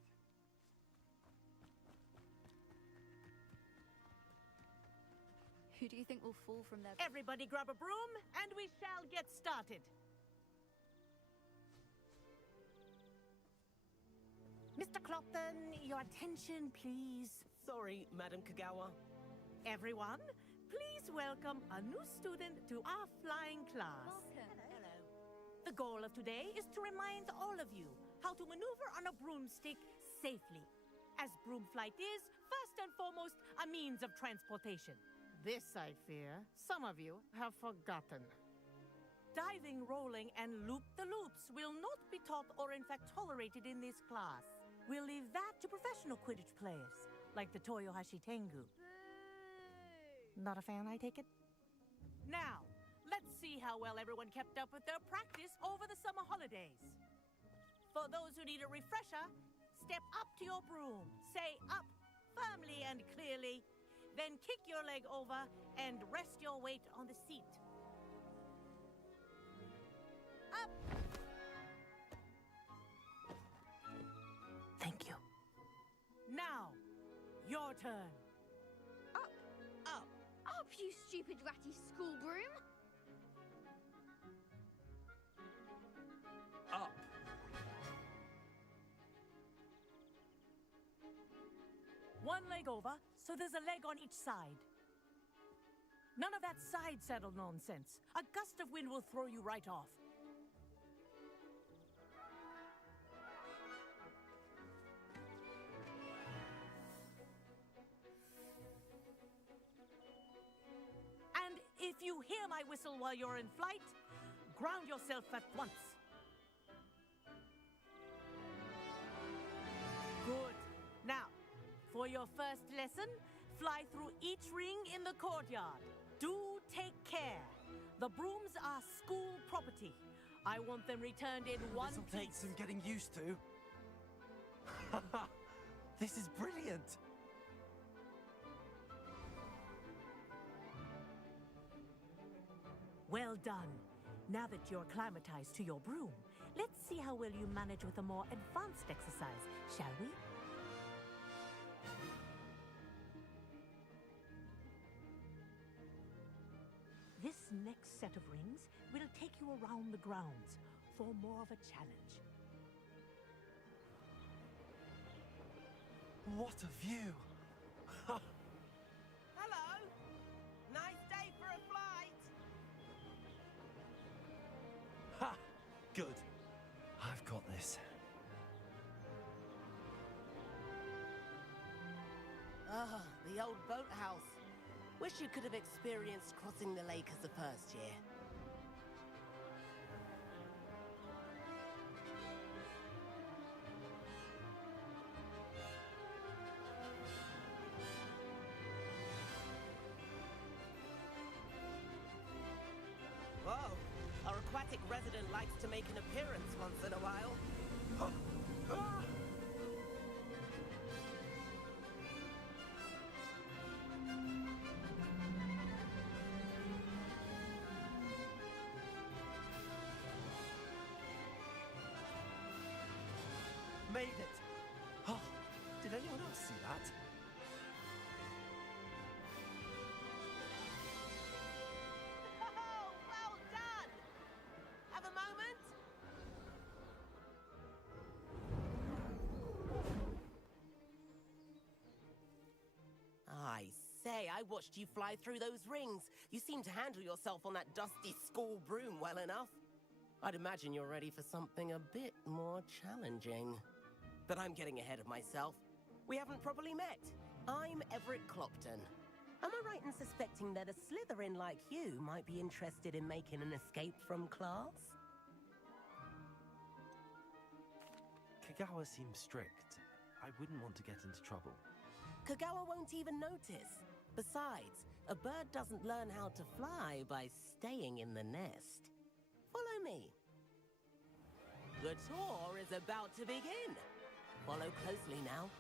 Who do you think will fall from their... Everybody grab a broom, and we shall get started. Then, your attention, please. Sorry, Madam Kagawa. Everyone, please welcome a new student to our flying class. Welcome. Hello. The goal of today is to remind all of you how to maneuver on a broomstick safely, as broom flight is, first and foremost, a means of transportation. This, I fear, some of you have forgotten. Diving, rolling, and loop-the-loops will not be taught or in fact tolerated in this class. We'll leave that to professional Quidditch players, like the Toyohashi Tengu. Not a fan, I take it? Now, let's see how well everyone kept up with their practice over the summer holidays. For those who need a refresher, step up to your broom, say up firmly and clearly, then kick your leg over and rest your weight on the seat. Up! Thank you. Now, your turn. Up! Up! Up, you stupid ratty school broom! Up. One leg over, so there's a leg on each side. None of that side saddle nonsense. A gust of wind will throw you right off. And if you hear my whistle while you're in flight, ground yourself at once. Good. Now, for your first lesson, fly through each ring in the courtyard. Do take care. The brooms are school property. I want them returned in one This'll piece. take some getting used to. This is brilliant. Well done. Now that you're acclimatized to your broom, let's see how well you manage with a more advanced exercise, shall we? This next set of rings will take you around the grounds for more of a challenge. What a view. Hello! Nice day for a flight! Ha! Good. I've got this. Ah, the old boathouse. Wish you could have experienced crossing the lake as a first year. Whoa, our aquatic resident likes to make an appearance once in a while. Made it. Oh, did anyone else see that? Oh, well done! Have a moment? I say, I watched you fly through those rings. You seem to handle yourself on that dusty school broom well enough. I'd imagine you're ready for something a bit more challenging. But I'm getting ahead of myself. We haven't properly met. I'm Everett Clopton. Am I right in suspecting that a Slytherin like you might be interested in making an escape from class? Kagawa seems strict. I wouldn't want to get into trouble. Kagawa won't even notice. Besides, a bird doesn't learn how to fly by staying in the nest. Follow me. The tour is about to begin. Follow closely now.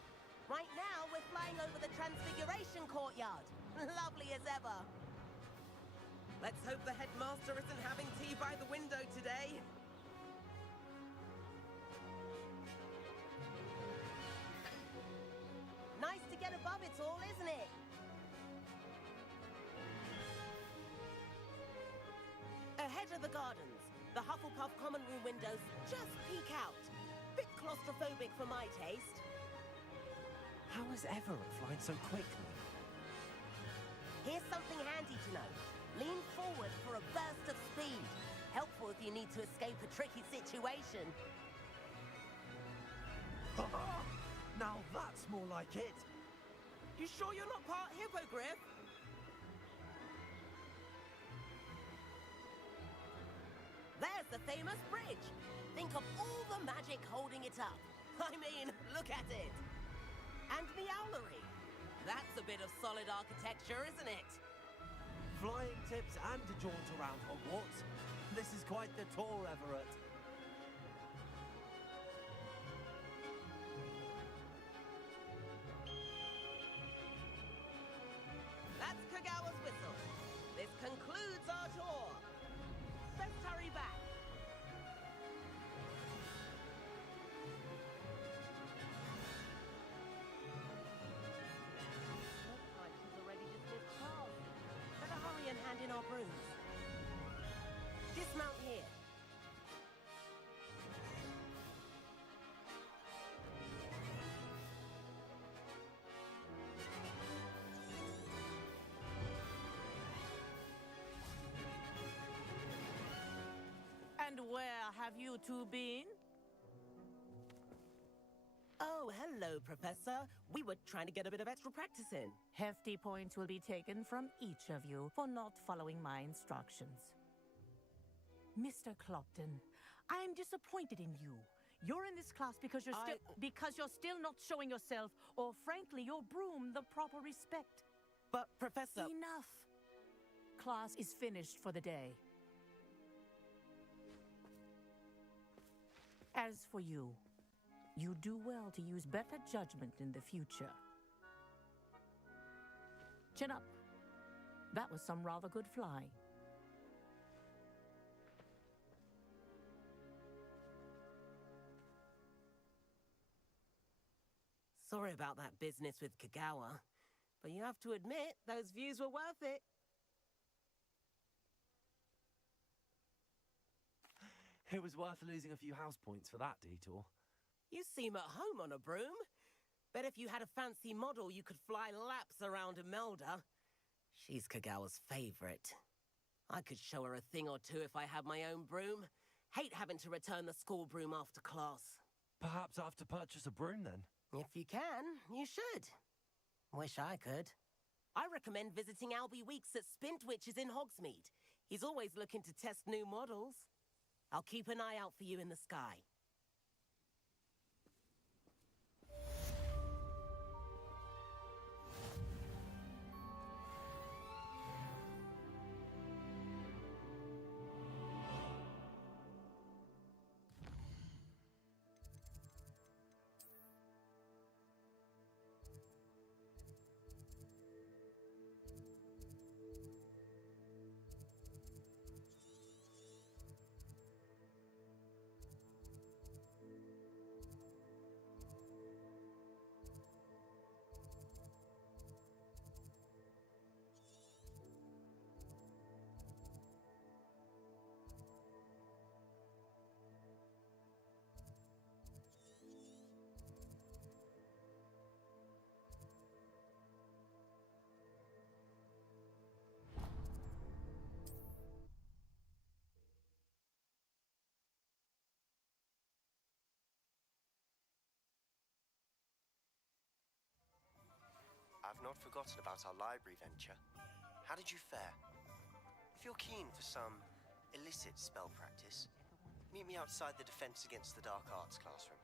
Right now, we're flying over the Transfiguration Courtyard. Lovely as ever. Let's hope the headmaster isn't having tea by the window today. Nice to get above it all, isn't it? Ahead of the gardens, the Hufflepuff common room windows just peek out. Bit claustrophobic for my taste. is Everett flying so quickly? Here's something handy to know. Lean forward for a burst of speed. Helpful if you need to escape a tricky situation. Now that's more like it. You sure you're not part hippogriff? There's the famous bridge. Think of all the magic holding it up. I mean, look at it. And the owlery. That's a bit of solid architecture, isn't it? Flying tips and a jaunt around Hogwarts. This is quite the tour, Everett. That's Kagawa's whistle. This concludes our tour. Let's hurry back. Looks like she's already dismissed class. Better hurry and hand in our brooms. Dismount here. And where have you two been? Oh, hello, Professor. We were trying to get a bit of extra practice in. Hefty points will be taken from each of you for not following my instructions. Mr. Clopton, I am disappointed in you. You're in this class because you're still not showing yourself, or frankly, your broom, the proper respect. But, Professor... Enough. Class is finished for the day. As for you, you do well to use better judgment in the future. Chin up. That was some rather good flying. Sorry about that business with Kagawa, but you have to admit, those views were worth it. It was worth losing a few house points for that detour. You seem at home on a broom. Bet if you had a fancy model, you could fly laps around Imelda. She's Kagawa's favorite. I could show her a thing or two if I had my own broom. Hate having to return the school broom after class. Perhaps I have to purchase a broom then? If you can, you should. Wish I could. I recommend visiting Albie Weeks at Spintwitches in Hogsmeade. He's always looking to test new models. I'll keep an eye out for you in the sky. I've not forgotten about our library venture. How did you fare? If you're keen for some illicit spell practice, meet me outside the Defense Against the Dark Arts classroom.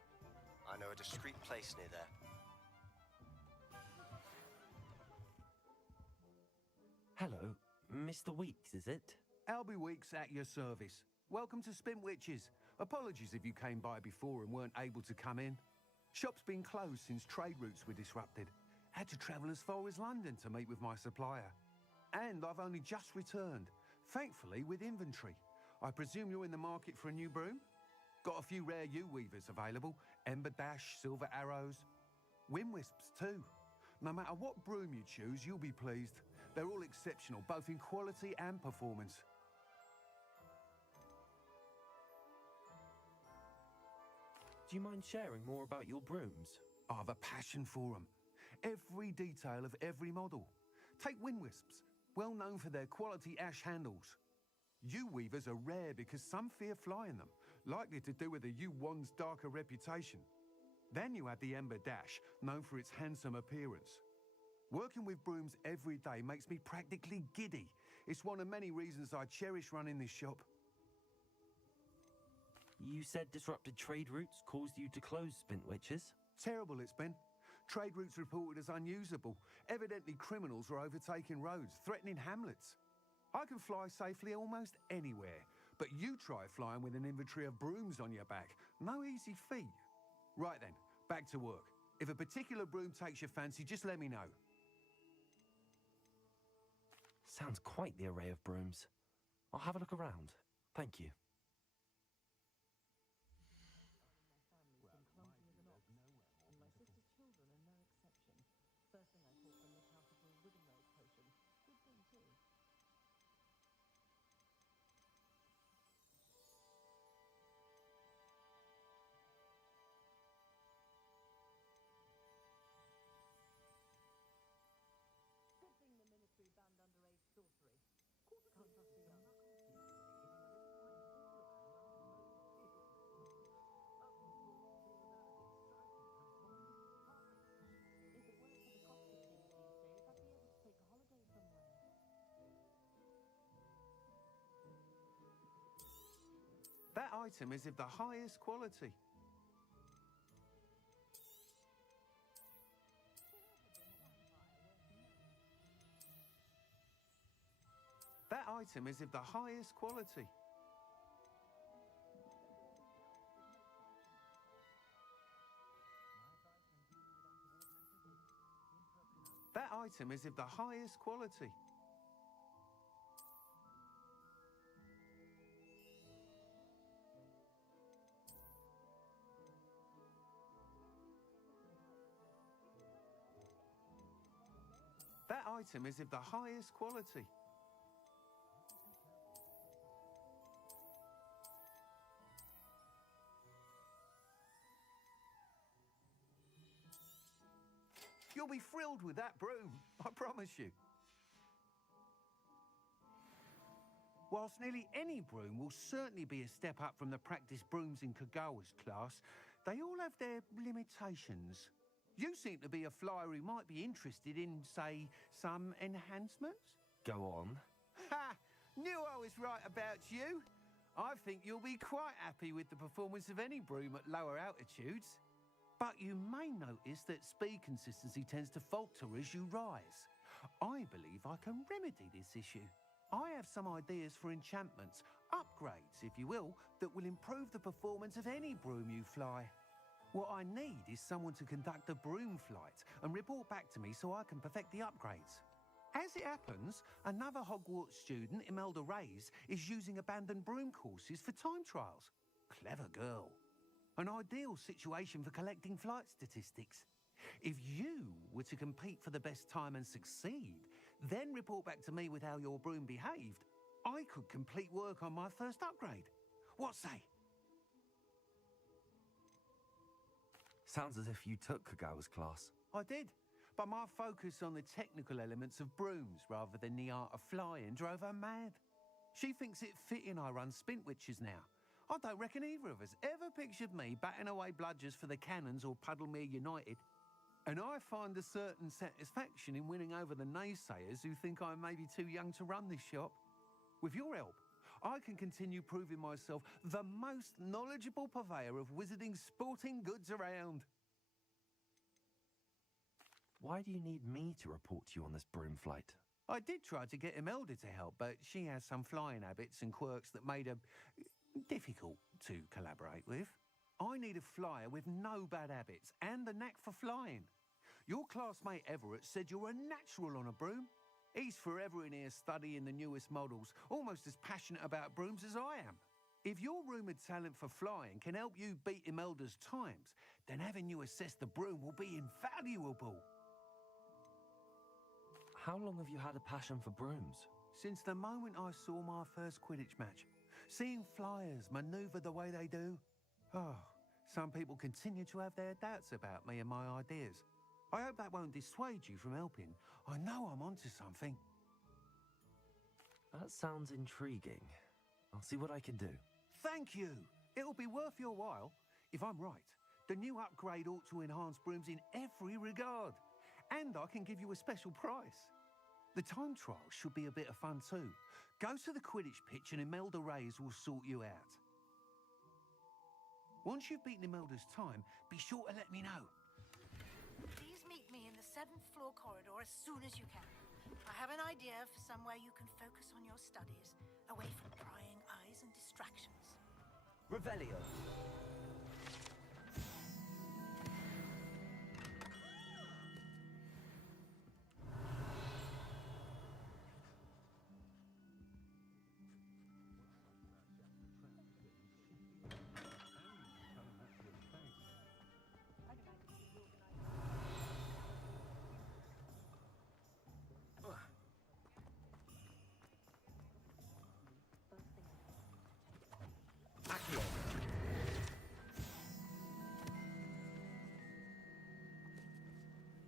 I know a discreet place near there. Hello, Mr. Weeks, is it? Albie Weeks at your service. Welcome to Spintwitches. Apologies if you came by before and weren't able to come in. Shop's been closed since trade routes were disrupted. Had to travel as far as London to meet with my supplier. And I've only just returned, thankfully with inventory. I presume you're in the market for a new broom? Got a few rare U-weavers available. Ember Dash, Silver Arrows. Wind Wisps too. No matter what broom you choose, you'll be pleased. They're all exceptional, both in quality and performance. Do you mind sharing more about your brooms? I have a passion for them. every detail of every model. Take wind wisps, well known for their quality ash handles. U-weavers are rare because some fear flying them, likely to do with the U-1's darker reputation. Then you have the Ember Dash, known for its handsome appearance. Working with brooms every day makes me practically giddy. It's one of many reasons I cherish running this shop. You said disrupted trade routes caused you to close Spintwitches? Terrible it's been. Trade routes reported as unusable. Evidently criminals are overtaking roads, threatening hamlets. I can fly safely almost anywhere, but you try flying with an inventory of brooms on your back. No easy feat. Right then, back to work. If a particular broom takes your fancy, just let me know. Sounds quite the array of brooms. I'll have a look around. Thank you. That item is of the highest quality. That item is of the highest quality. That item is of the highest quality. That item is of the highest quality. You'll be thrilled with that broom, I promise you. Whilst nearly any broom will certainly be a step up from the practice brooms in Kagawa's class, they all have their limitations. You seem to be a flyer who might be interested in, say, some enhancements? Go on. Ha! Knew I was right about you. I think you'll be quite happy with the performance of any broom at lower altitudes. But you may notice that speed consistency tends to falter as you rise. I believe I can remedy this issue. I have some ideas for enchantments, upgrades, if you will, that will improve the performance of any broom you fly. What I need is someone to conduct a broom flight and report back to me so I can perfect the upgrades. As it happens, another Hogwarts student, Imelda Reyes, is using abandoned broom courses for time trials. Clever girl. An ideal situation for collecting flight statistics. If you were to compete for the best time and succeed, then report back to me with how your broom behaved, I could complete work on my first upgrade. What say? Sounds as if you took Kagawa's class. I did, but my focus on the technical elements of brooms rather than the art of flying drove her mad. She thinks it fitting I run Spintwitches now. I don't reckon either of us ever pictured me batting away bludgers for the Cannons or Puddlemere United. And I find a certain satisfaction in winning over the naysayers who think I may be too young to run this shop. With your help, I can continue proving myself the most knowledgeable purveyor of wizarding sporting goods around. Why do you need me to report to you on this broom flight? I did try to get Imelda to help, but she has some flying habits and quirks that made her difficult to collaborate with. I need a flyer with no bad habits and the knack for flying. Your classmate Everett said you're a natural on a broom. He's forever in here studying the newest models, almost as passionate about brooms as I am. If your rumoured talent for flying can help you beat Imelda's times, then having you assess the broom will be invaluable. How long have you had a passion for brooms? Since the moment I saw my first Quidditch match. Seeing flyers manoeuvre the way they do. Oh, some people continue to have their doubts about me and my ideas. I hope that won't dissuade you from helping. I know I'm onto something. That sounds intriguing. I'll see what I can do. Thank you. It'll be worth your while. If I'm right, the new upgrade ought to enhance brooms in every regard. And I can give you a special price. The time trial should be a bit of fun too. Go to the Quidditch pitch and Imelda Reyes will sort you out. Once you've beaten Imelda's time, be sure to let me know. Please meet me in the 7th floor corridor as soon as you can. I have an idea for somewhere you can focus on your studies, away from prying eyes and distractions. Revelio.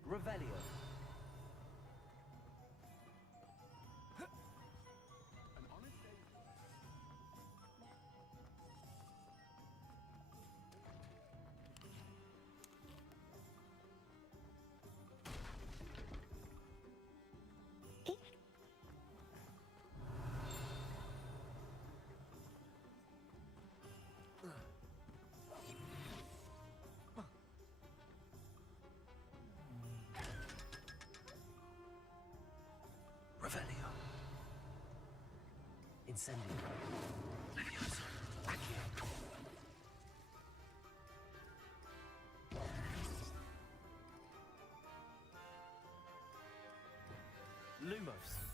Revelio. Revelio. Incendio. Levioso. Accio. Lumos.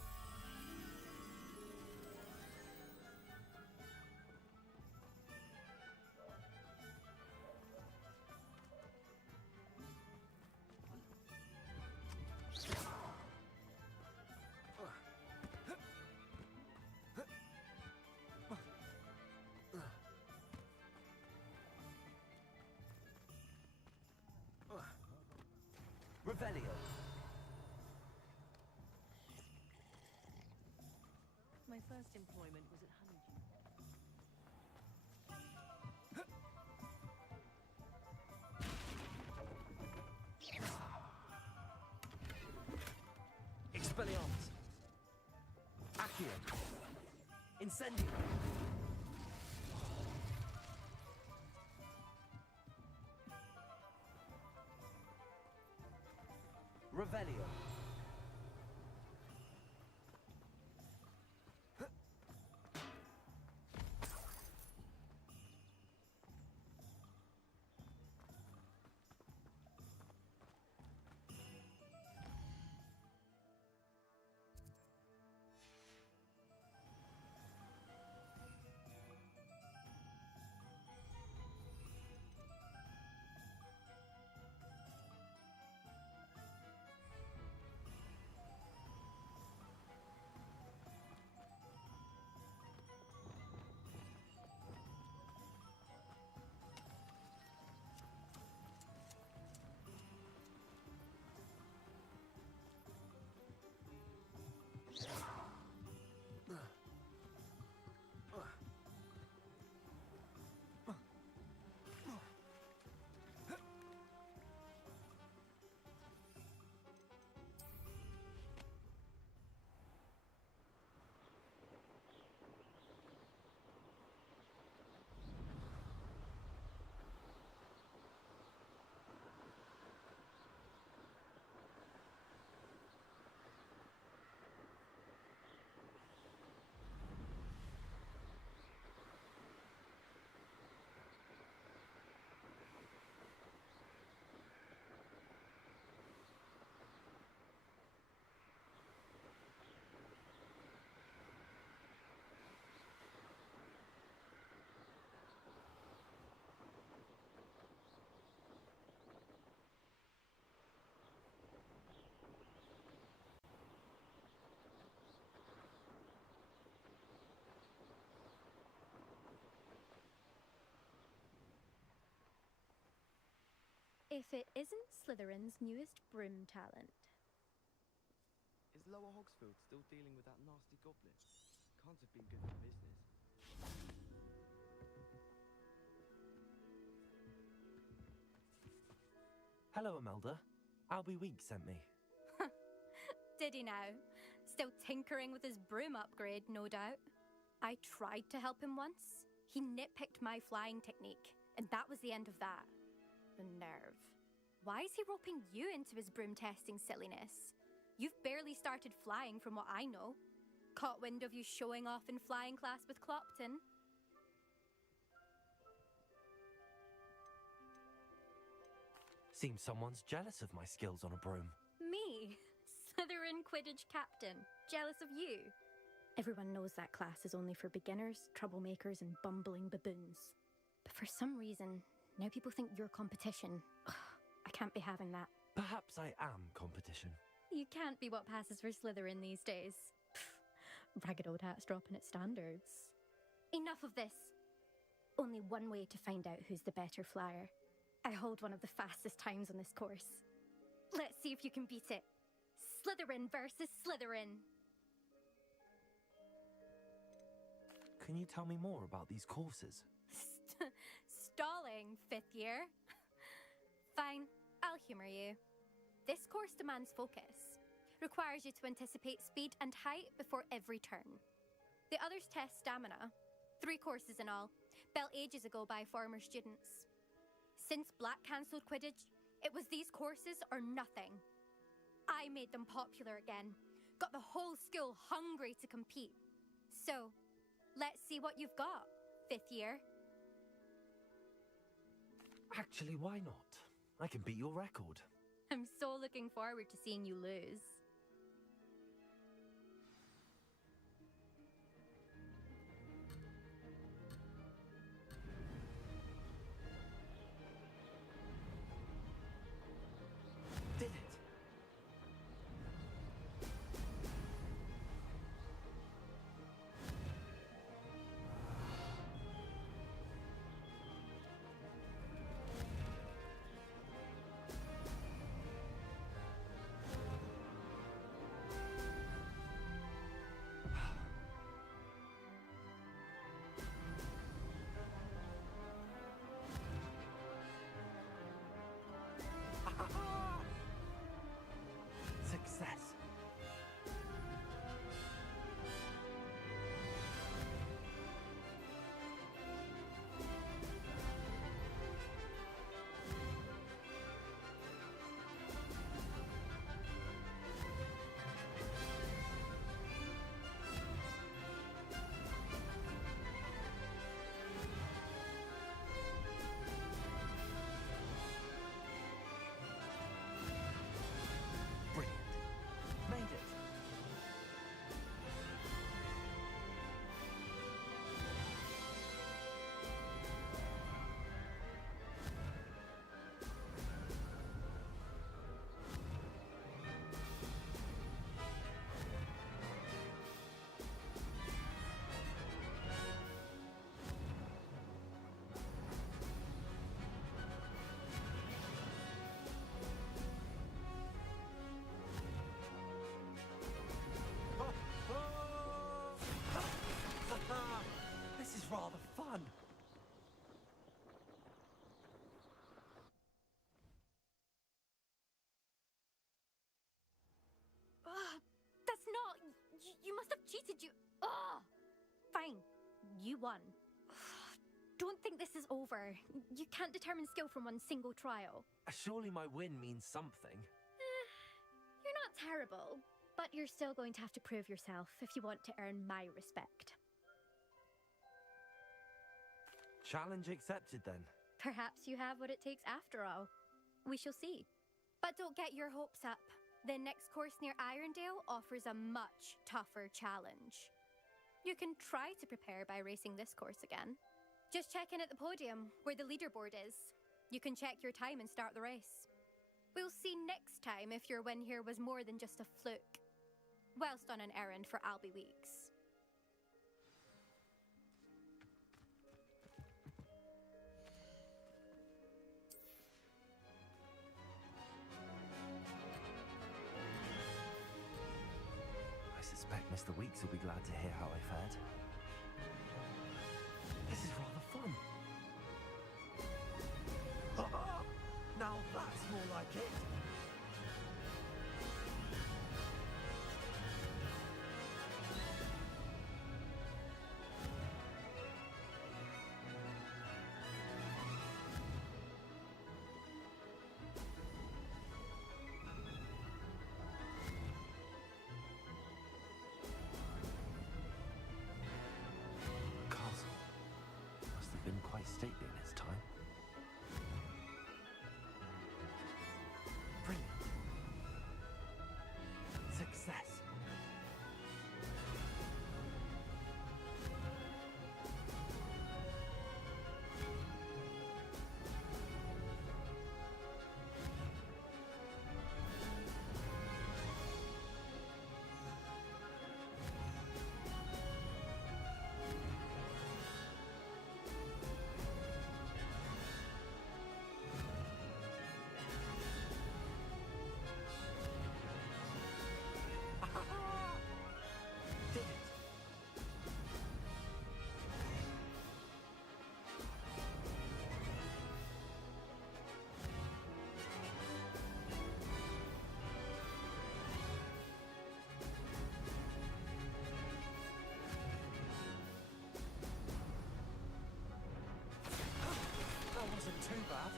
Revelio. My first employment was at Honeydew. Expelliarmus. Accio. Incendio. Revelio. if it isn't Slytherin's newest broom talent. Is Lower Hogsfield still dealing with that nasty goblin? Can't have been good for business. Hello, Imelda. Albie Weeks sent me. Did he now? Still tinkering with his broom upgrade, no doubt. I tried to help him once. He nitpicked my flying technique, and that was the end of that. The nerve. Why is he roping you into his broom testing silliness? You've barely started flying from what I know. Caught wind of you showing off in flying class with Clopton. Seems someone's jealous of my skills on a broom. Me? Slytherin Quidditch captain. Jealous of you? Everyone knows that class is only for beginners, troublemakers, and bumbling baboons. But for some reason, now people think you're competition. Ugh, I can't be having that. Perhaps I am competition. You can't be what passes for Slytherin these days. Pfft, ragged old hat's dropping its standards. Enough of this. Only one way to find out who's the better flyer. I hold one of the fastest times on this course. Let's see if you can beat it. Slytherin versus Slytherin. Can you tell me more about these courses? Stalling, 5th year. Fine, I'll humour you. This course demands focus. Requires you to anticipate speed and height before every turn. The others test stamina. 3 courses in all, built ages ago by former students. Since Black cancelled Quidditch, it was these courses or nothing. I made them popular again. Got the whole school hungry to compete. So, let's see what you've got, 5th year. Actually, why not? I can beat your record. I'm so looking forward to seeing you lose. Did it! Success. Brilliant. Made it. This is rather fun. That's not... You must have cheated, you... Ugh! Fine, you won. Don't think this is over. You can't determine skill from one single trial. Surely my win means something. You're not terrible, but you're still going to have to prove yourself if you want to earn my respect. Challenge accepted then. Perhaps you have what it takes after all. We shall see. But don't get your hopes up. The next course near Irondale offers a much tougher challenge. You can try to prepare by racing this course again. Just check in at the podium, where the leaderboard is. You can check your time and start the race. We'll see next time if your win here was more than just a fluke. Whilst on an errand for Albie Weeks. suspect Mr. Weeks will be glad to hear how I fared. This is rather fun. Now that's more like it. Castle must have been quite stately in his time. Brilliant. Success. Did it. That wasn't too bad.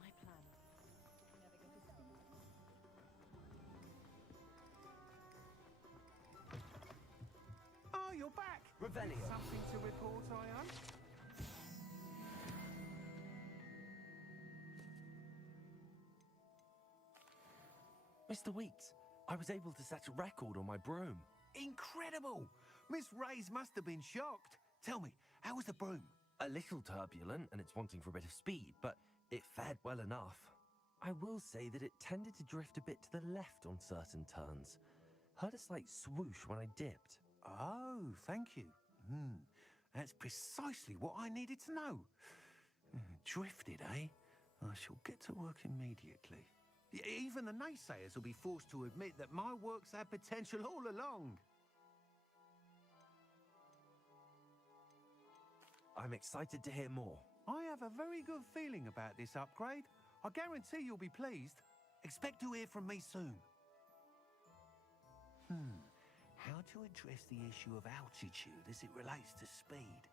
My plan. Never go to sleep. Oh, you're back! Revelio. Something to report, I hope? Mr. Weeks, I was able to set a record on my broom. Incredible! Miss Ray's must have been shocked. Tell me, how was the broom? A little turbulent, and it's wanting for a bit of speed, but it fared well enough. I will say that it tended to drift a bit to the left on certain turns. Heard a slight swoosh when I dipped. Oh, thank you. That's precisely what I needed to know. Drifted, eh? I shall get to work immediately. Even the naysayers will be forced to admit that my work's had potential all along. I'm excited to hear more. I have a very good feeling about this upgrade. I guarantee you'll be pleased. Expect to hear from me soon. How to address the issue of altitude as it relates to speed?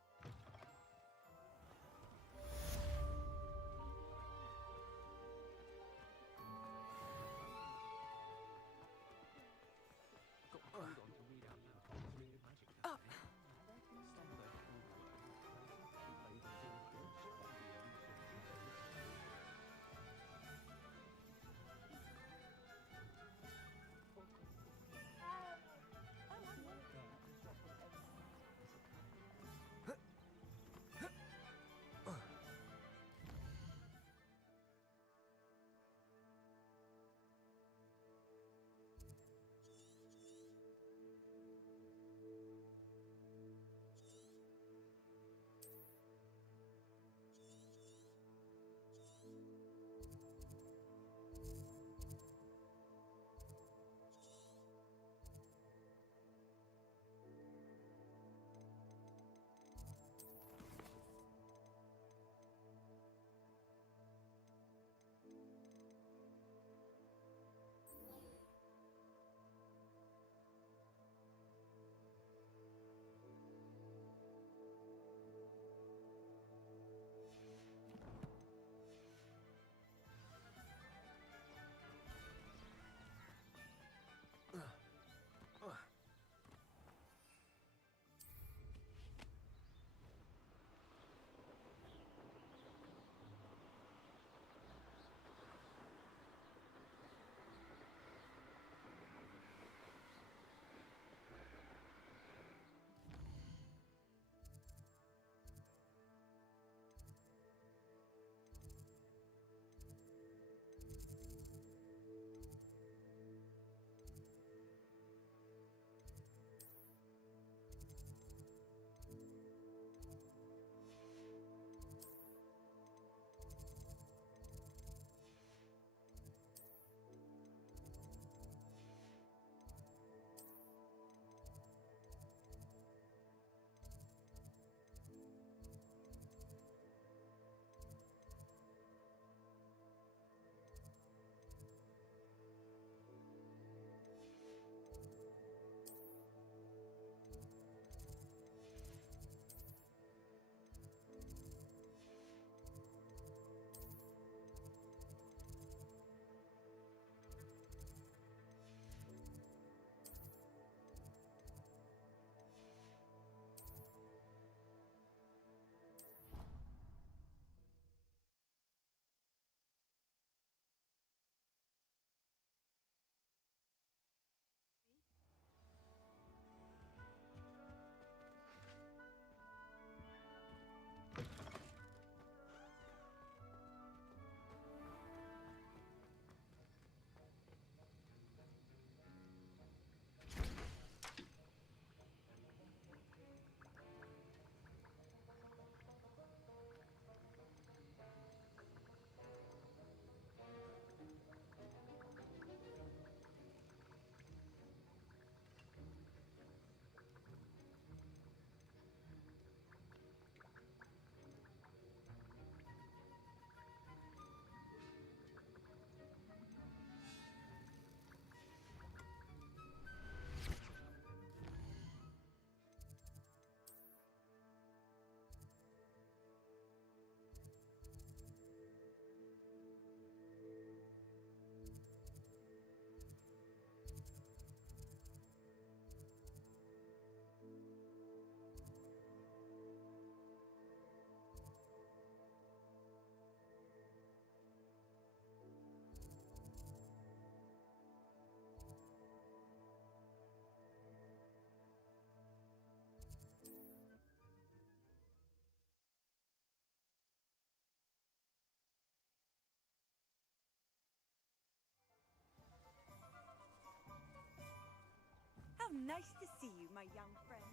How nice to see you, my young friend.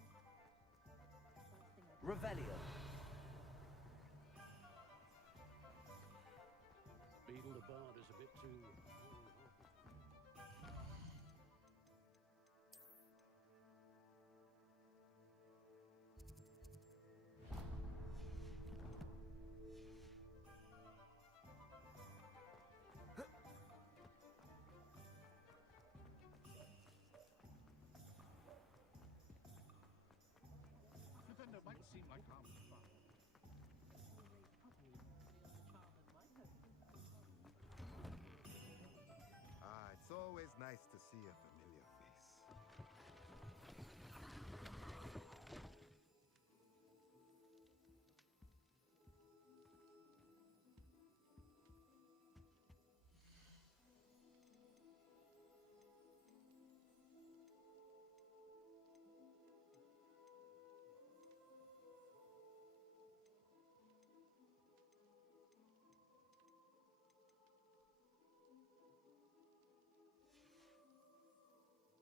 Revelio. Beetle the Bard is a bit too... Defender might seem like harmless fun. Ah, it's always nice to see a familiar face.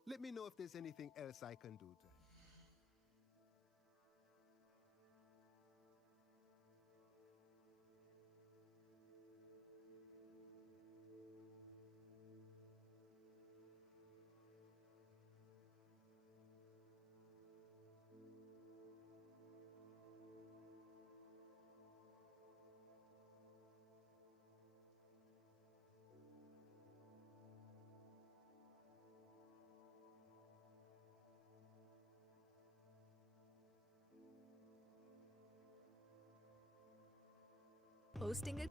Let me know if there's anything else I can do to help. Hosting a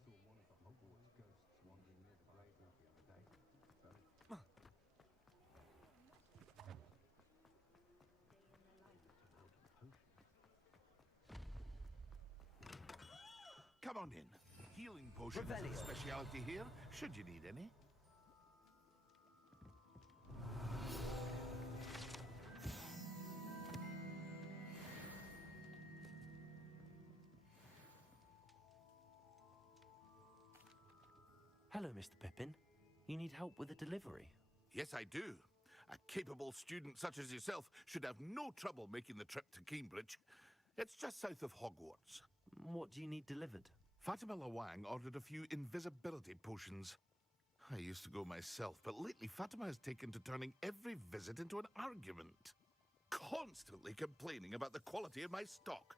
Saw one of the Hogwarts ghosts wandering near the graveyard the other day. Come on in. Healing potion is a specialty here, should you need any. Hello, Mr. Pippin. You need help with a delivery? Yes, I do. A capable student such as yourself should have no trouble making the trip to Cambridge. It's just south of Hogwarts. What do you need delivered? Fatima Lawang ordered a few invisibility potions. I used to go myself, but lately Fatima has taken to turning every visit into an argument. Constantly complaining about the quality of my stock.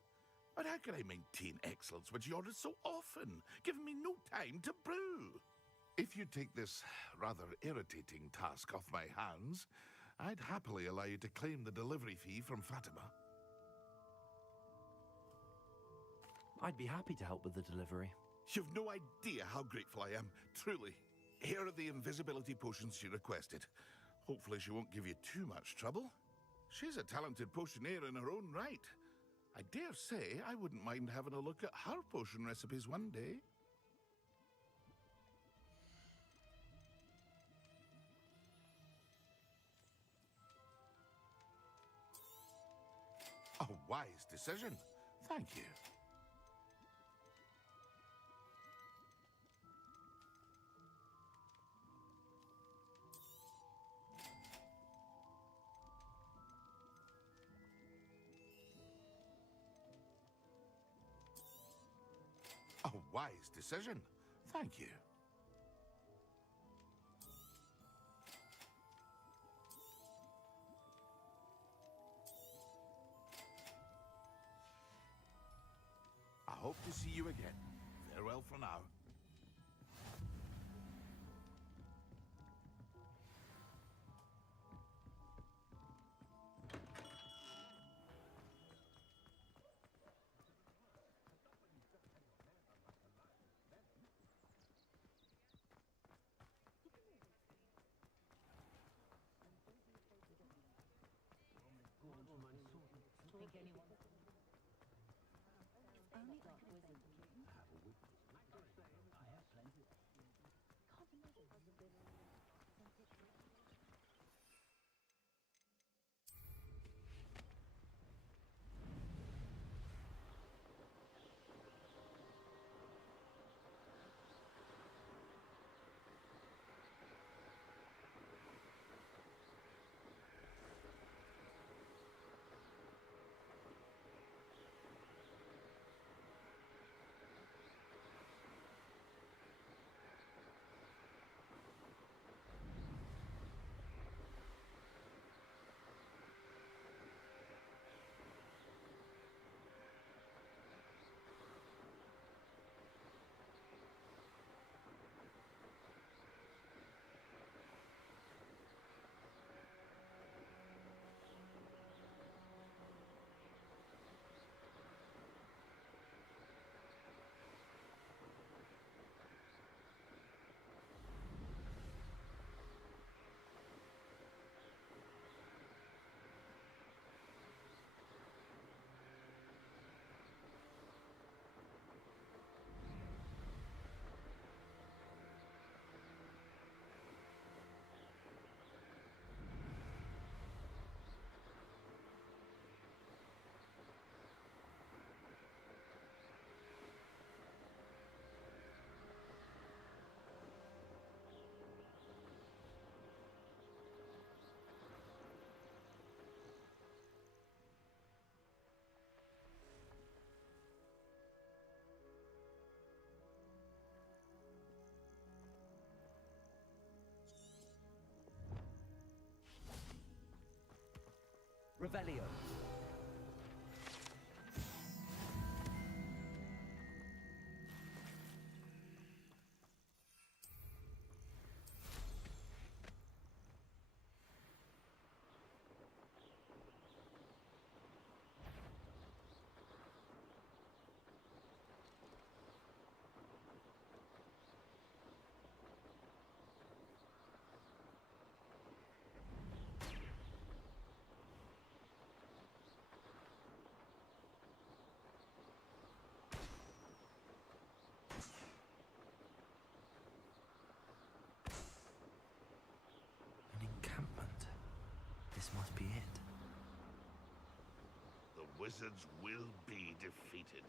But how can I maintain excellence when she orders so often, giving me no time to brew? If you take this rather irritating task off my hands, I'd happily allow you to claim the delivery fee from Fatima. I'd be happy to help with the delivery. You've no idea how grateful I am, truly. Here are the invisibility potions she requested. Hopefully she won't give you too much trouble. She's a talented potioneer in her own right. I dare say I wouldn't mind having a look at her potion recipes one day. A wise decision. Thank you. A wise decision. Thank you. I hope to see you again. Farewell for now. Revelio. An encampment. This must be it. The wizards will be defeated.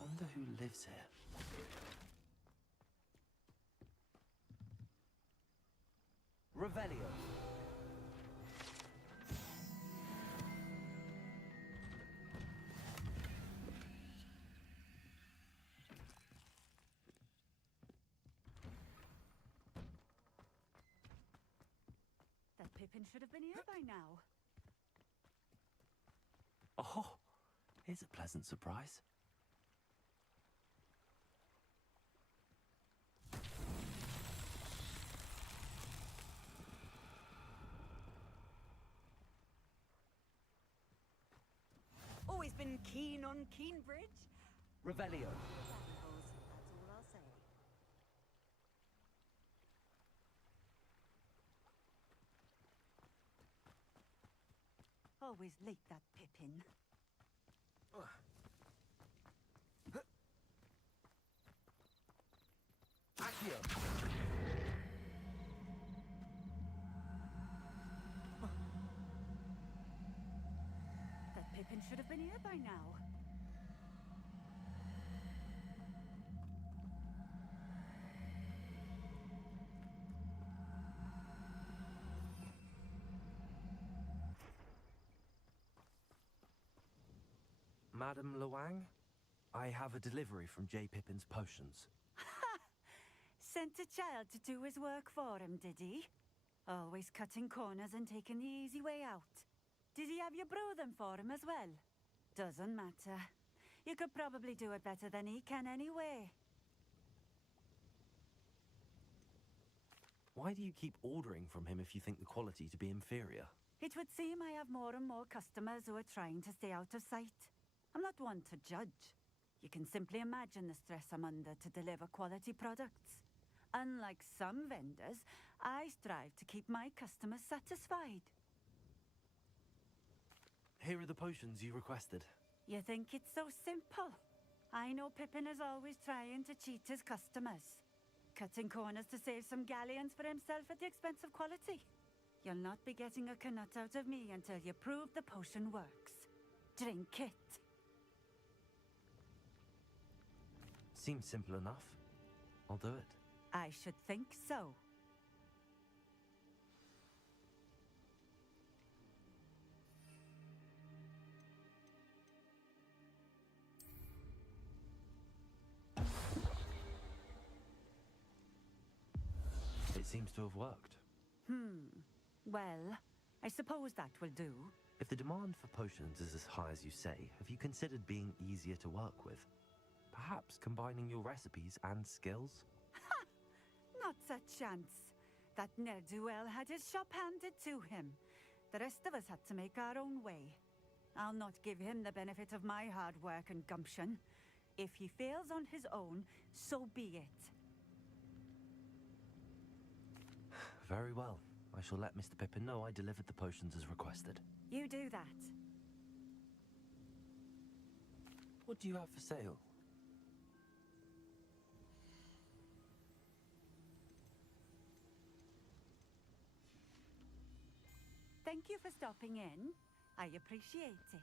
Wonder who lives here. Revelio. That Pippin should have been here by now. Oh, here's a pleasant surprise. Always been keen on Keenbridge. Revelio. That's all I'll say. Always late, that Pippin. Accio. That Pippin should have been here by now. Madam Luang, I have a delivery from J. Pippin's Potions. Sent a child to do his work for him, did he? Always cutting corners and taking the easy way out. Did he have you brew them for him as well? Doesn't matter. You could probably do it better than he can anyway. Why do you keep ordering from him if you think the quality to be inferior? It would seem I have more and more customers who are trying to stay out of sight. I'm not one to judge. You can simply imagine the stress I'm under to deliver quality products. Unlike some vendors, I strive to keep my customers satisfied. Here are the potions you requested. You think it's so simple? I know Pippin is always trying to cheat his customers. Cutting corners to save some galleons for himself at the expense of quality. You'll not be getting a knut out of me until you prove the potion works. Drink it. Seems simple enough. I'll do it. I should think so. It seems to have worked. Well, I suppose that will do. If the demand for potions is as high as you say, have you considered being easier to work with? Perhaps combining your recipes and skills? Ha! Not a chance. That ne'er-do-well had his shop handed to him. The rest of us had to make our own way. I'll not give him the benefit of my hard work and gumption. If he fails on his own, so be it. Very well. I shall let Mr. Pippin know I delivered the potions as requested. You do that. What do you have for sale? Thank you for stopping in. I appreciate it.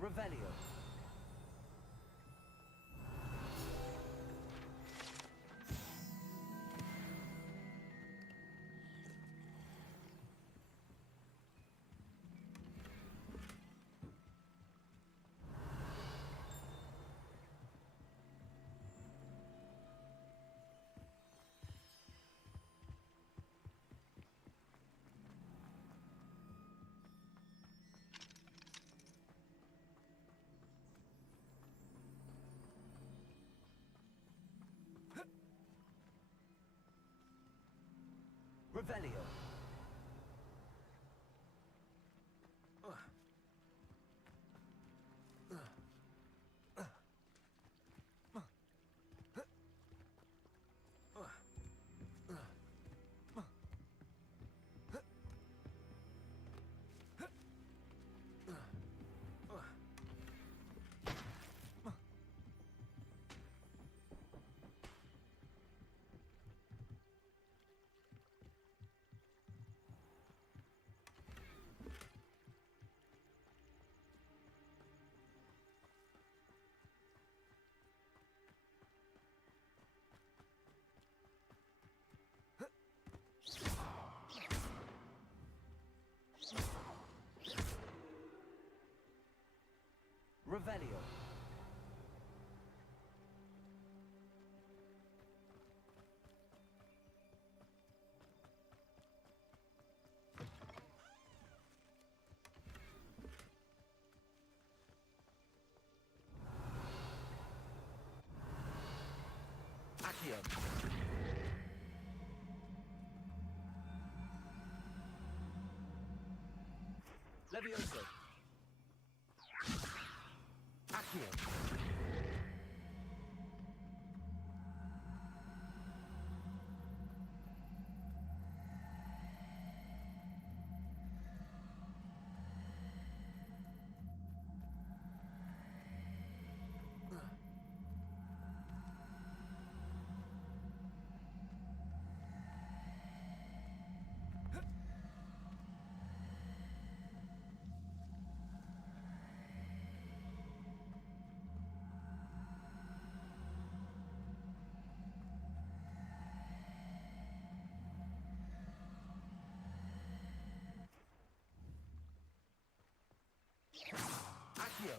Revelio. Revelio. Revelio. Accio. Levioso. Accio. Accio.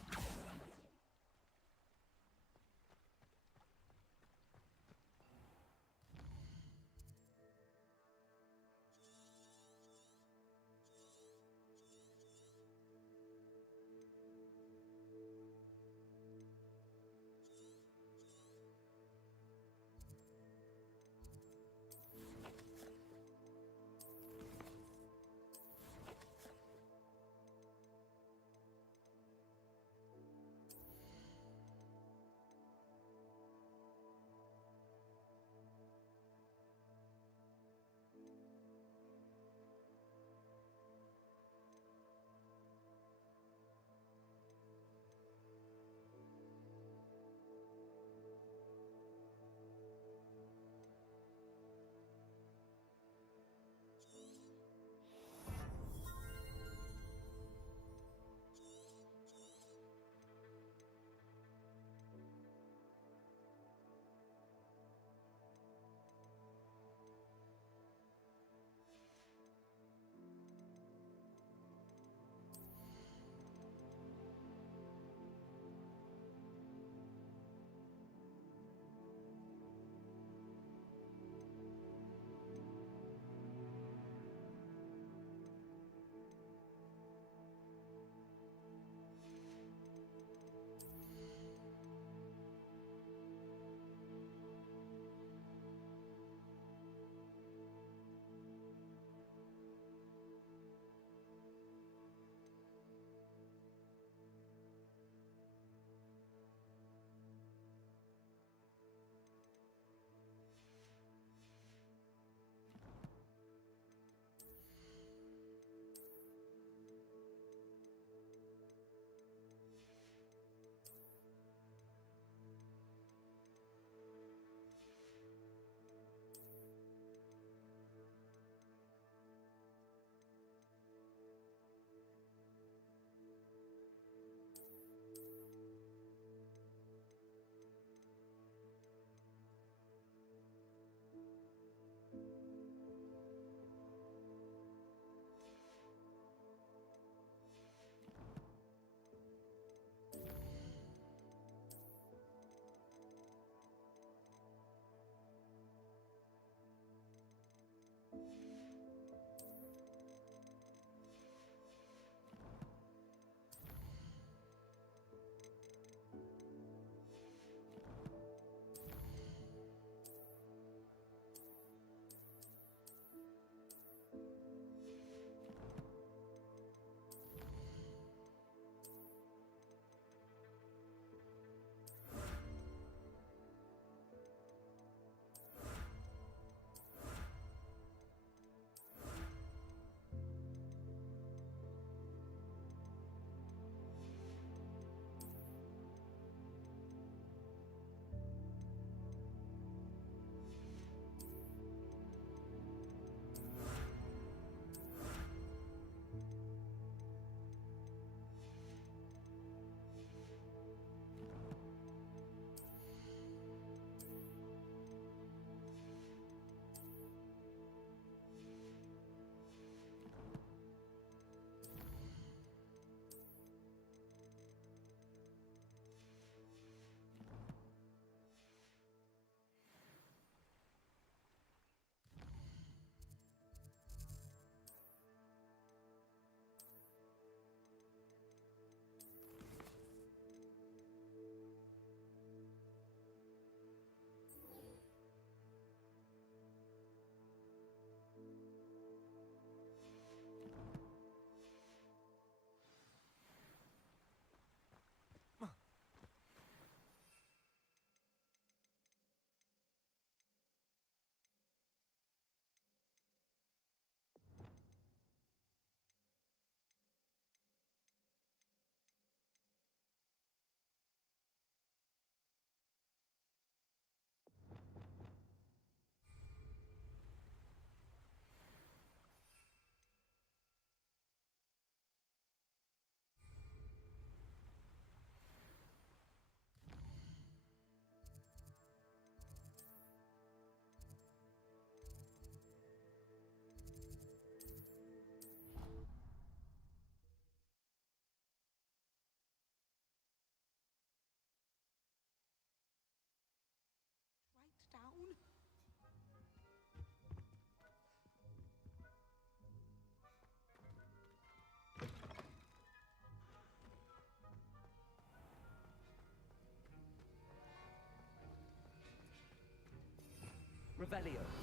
Revelio.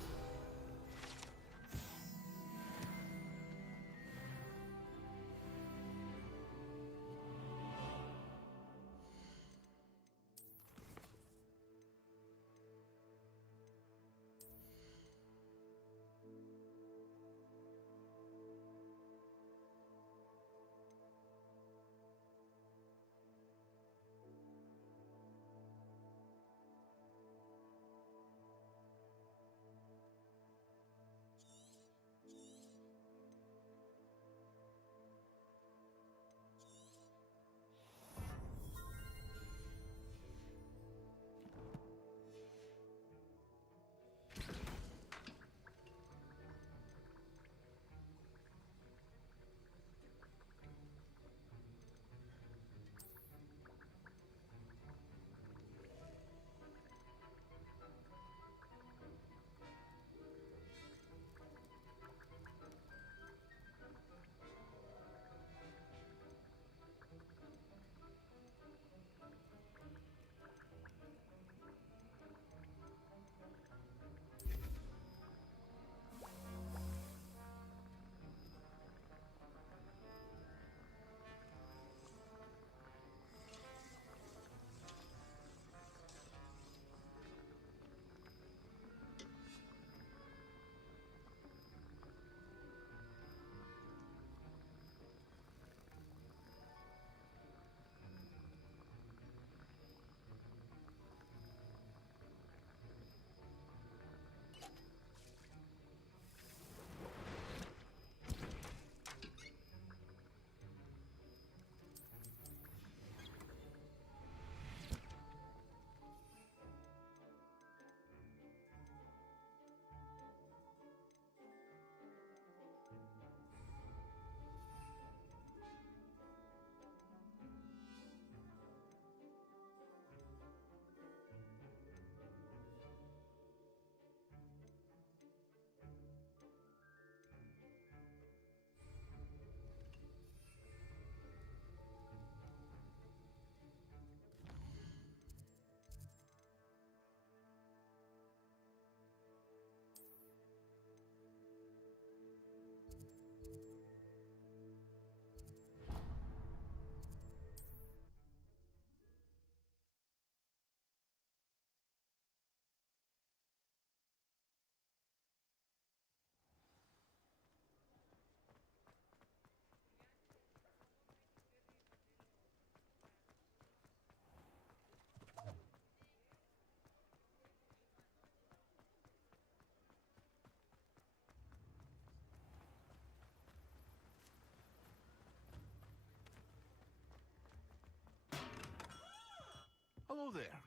Hello there.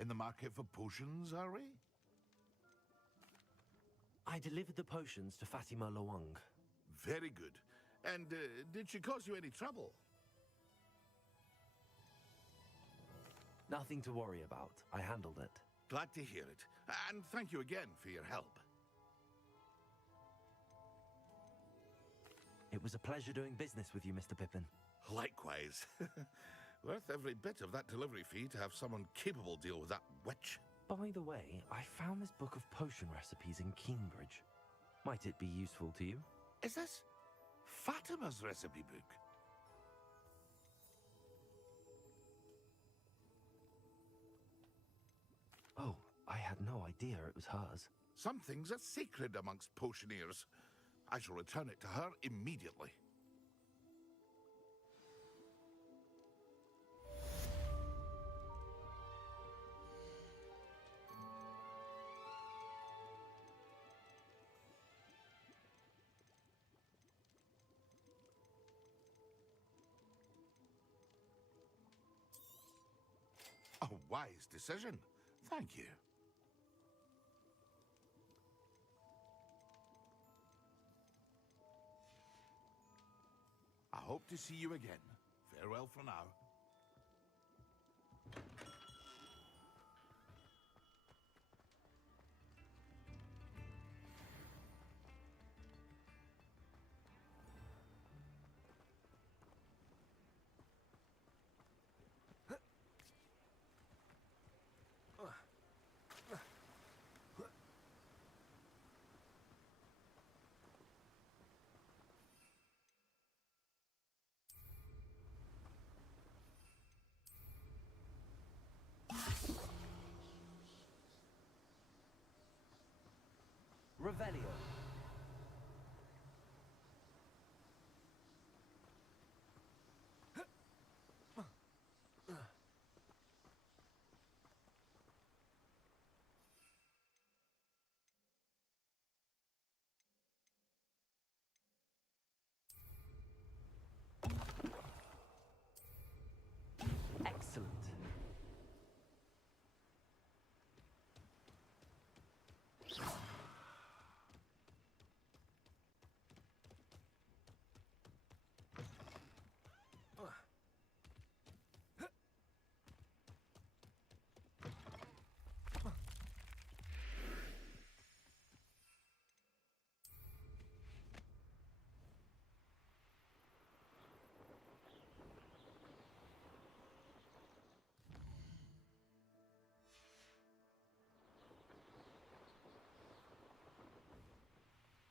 In the market for potions, are we? I delivered the potions to Fatima Lawang. Very good. And did she cause you any trouble? Nothing to worry about. I handled it. Glad to hear it. And thank you again for your help. It was a pleasure doing business with you, Mr. Pippin. Likewise. Worth every bit of that delivery fee to have someone capable deal with that witch. By the way, I found this book of potion recipes in Cambridge. Might it be useful to you? Is this Fatima's recipe book? Oh, I had no idea it was hers. Some things are sacred amongst potioneers. I shall return it to her immediately. A wise decision. Thank you. I hope to see you again. Farewell for now. Revelio. Excellent.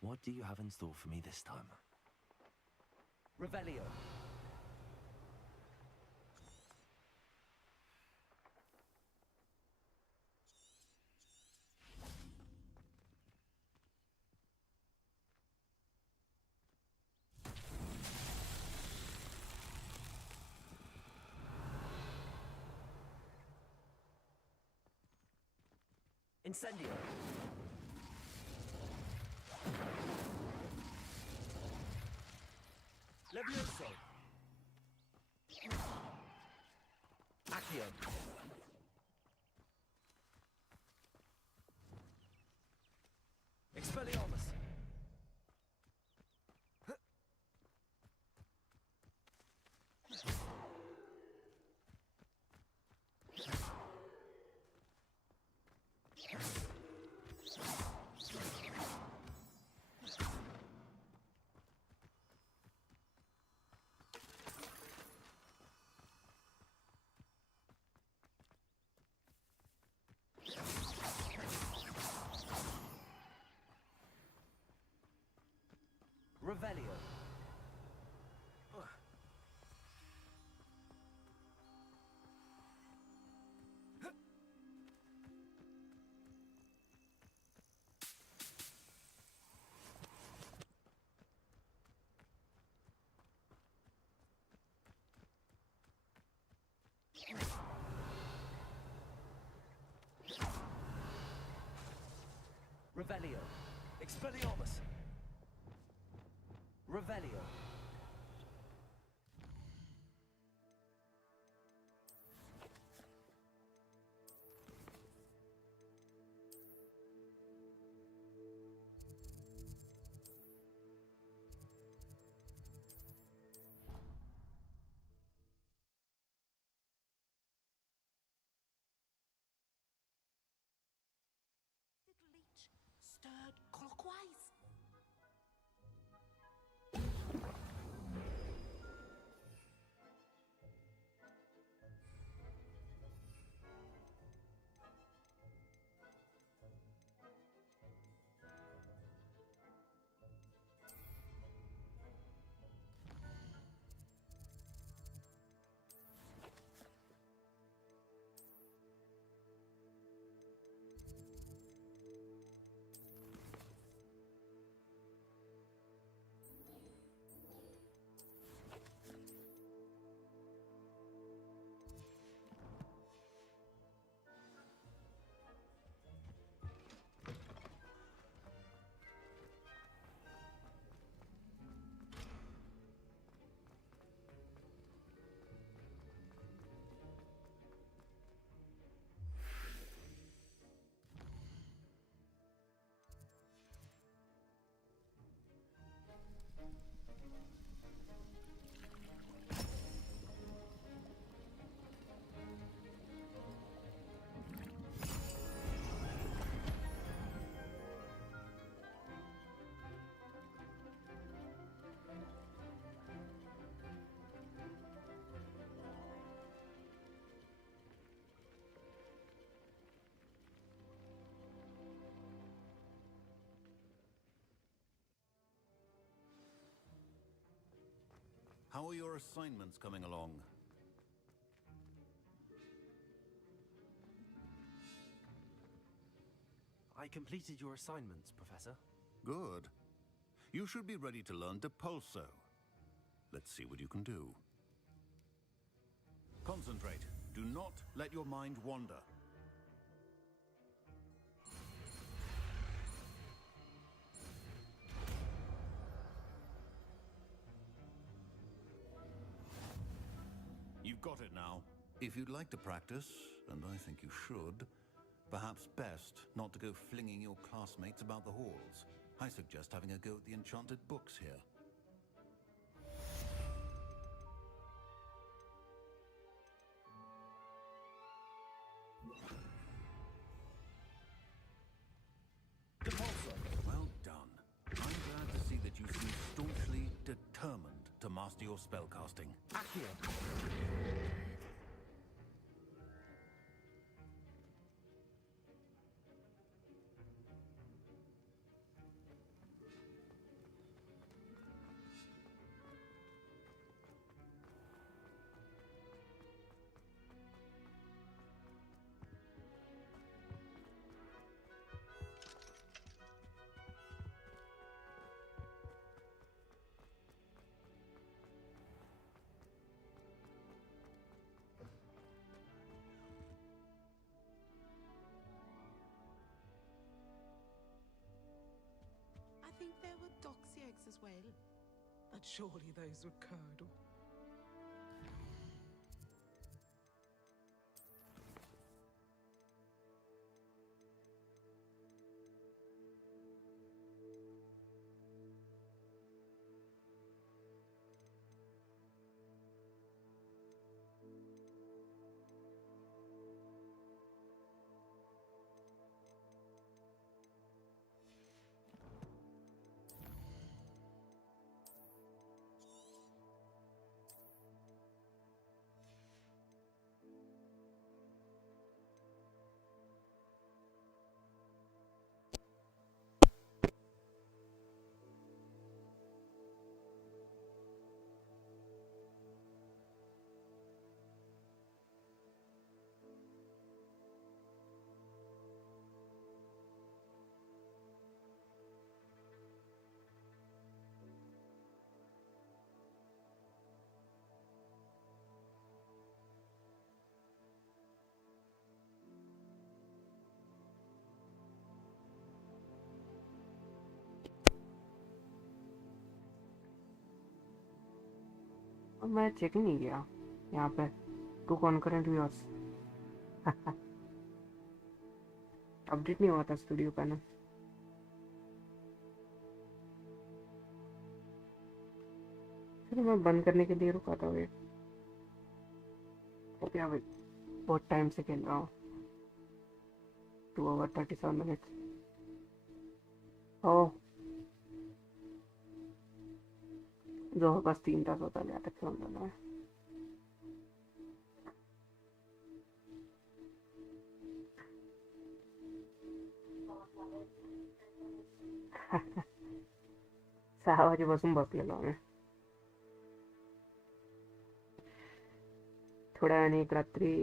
What do you have in store for me this time? Revelio. Incendio. Levioso. Accio. Expelliarmus. Revelio. Revelio. Expelliarmus. Revelio. Leech stirred clockwise. How are your assignments coming along? I completed your assignments, Professor. Good. You should be ready to learn Depulso. Let's see what you can do. Concentrate. Do not let your mind wander. You've got it now. If you'd like to practice, and I think you should, perhaps best not to go flinging your classmates about the halls. I suggest having a go at the enchanted books here. Well done. I'm glad to see that you seem staunchly determined to master your spellcasting. Accio. I think there were doxy eggs as well, but surely those were curdle. मैं check ही नहीं किया यहाँ पे to concurrent viewers update नहीं हुआ था studio panel फिर मैं बंद करने के लिए रुका था वेट तो क्या भाई बहुत टाइम से खेल रहा हूँ 2 hours 37 minutes ओह जवळपास 3 तास होत आले आता खेळून झालं सहा वाजेपासून बसलेलो आम्ही थोड्या वेळाने एक रात्री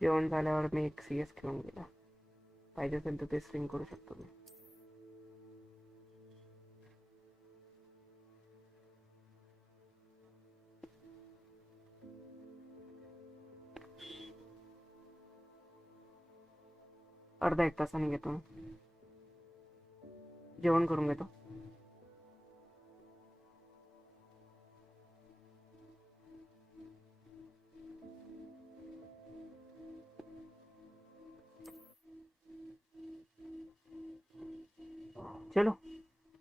जेवण झाल्यावर मी एक CS खेळून गेला पाहिजे असेल तर ते स्ट्रीम करू शकतो मी अर्धा एक तासाने घेतो जेवण करून घेतो चलो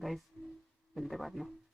गाइस मिलते बाद में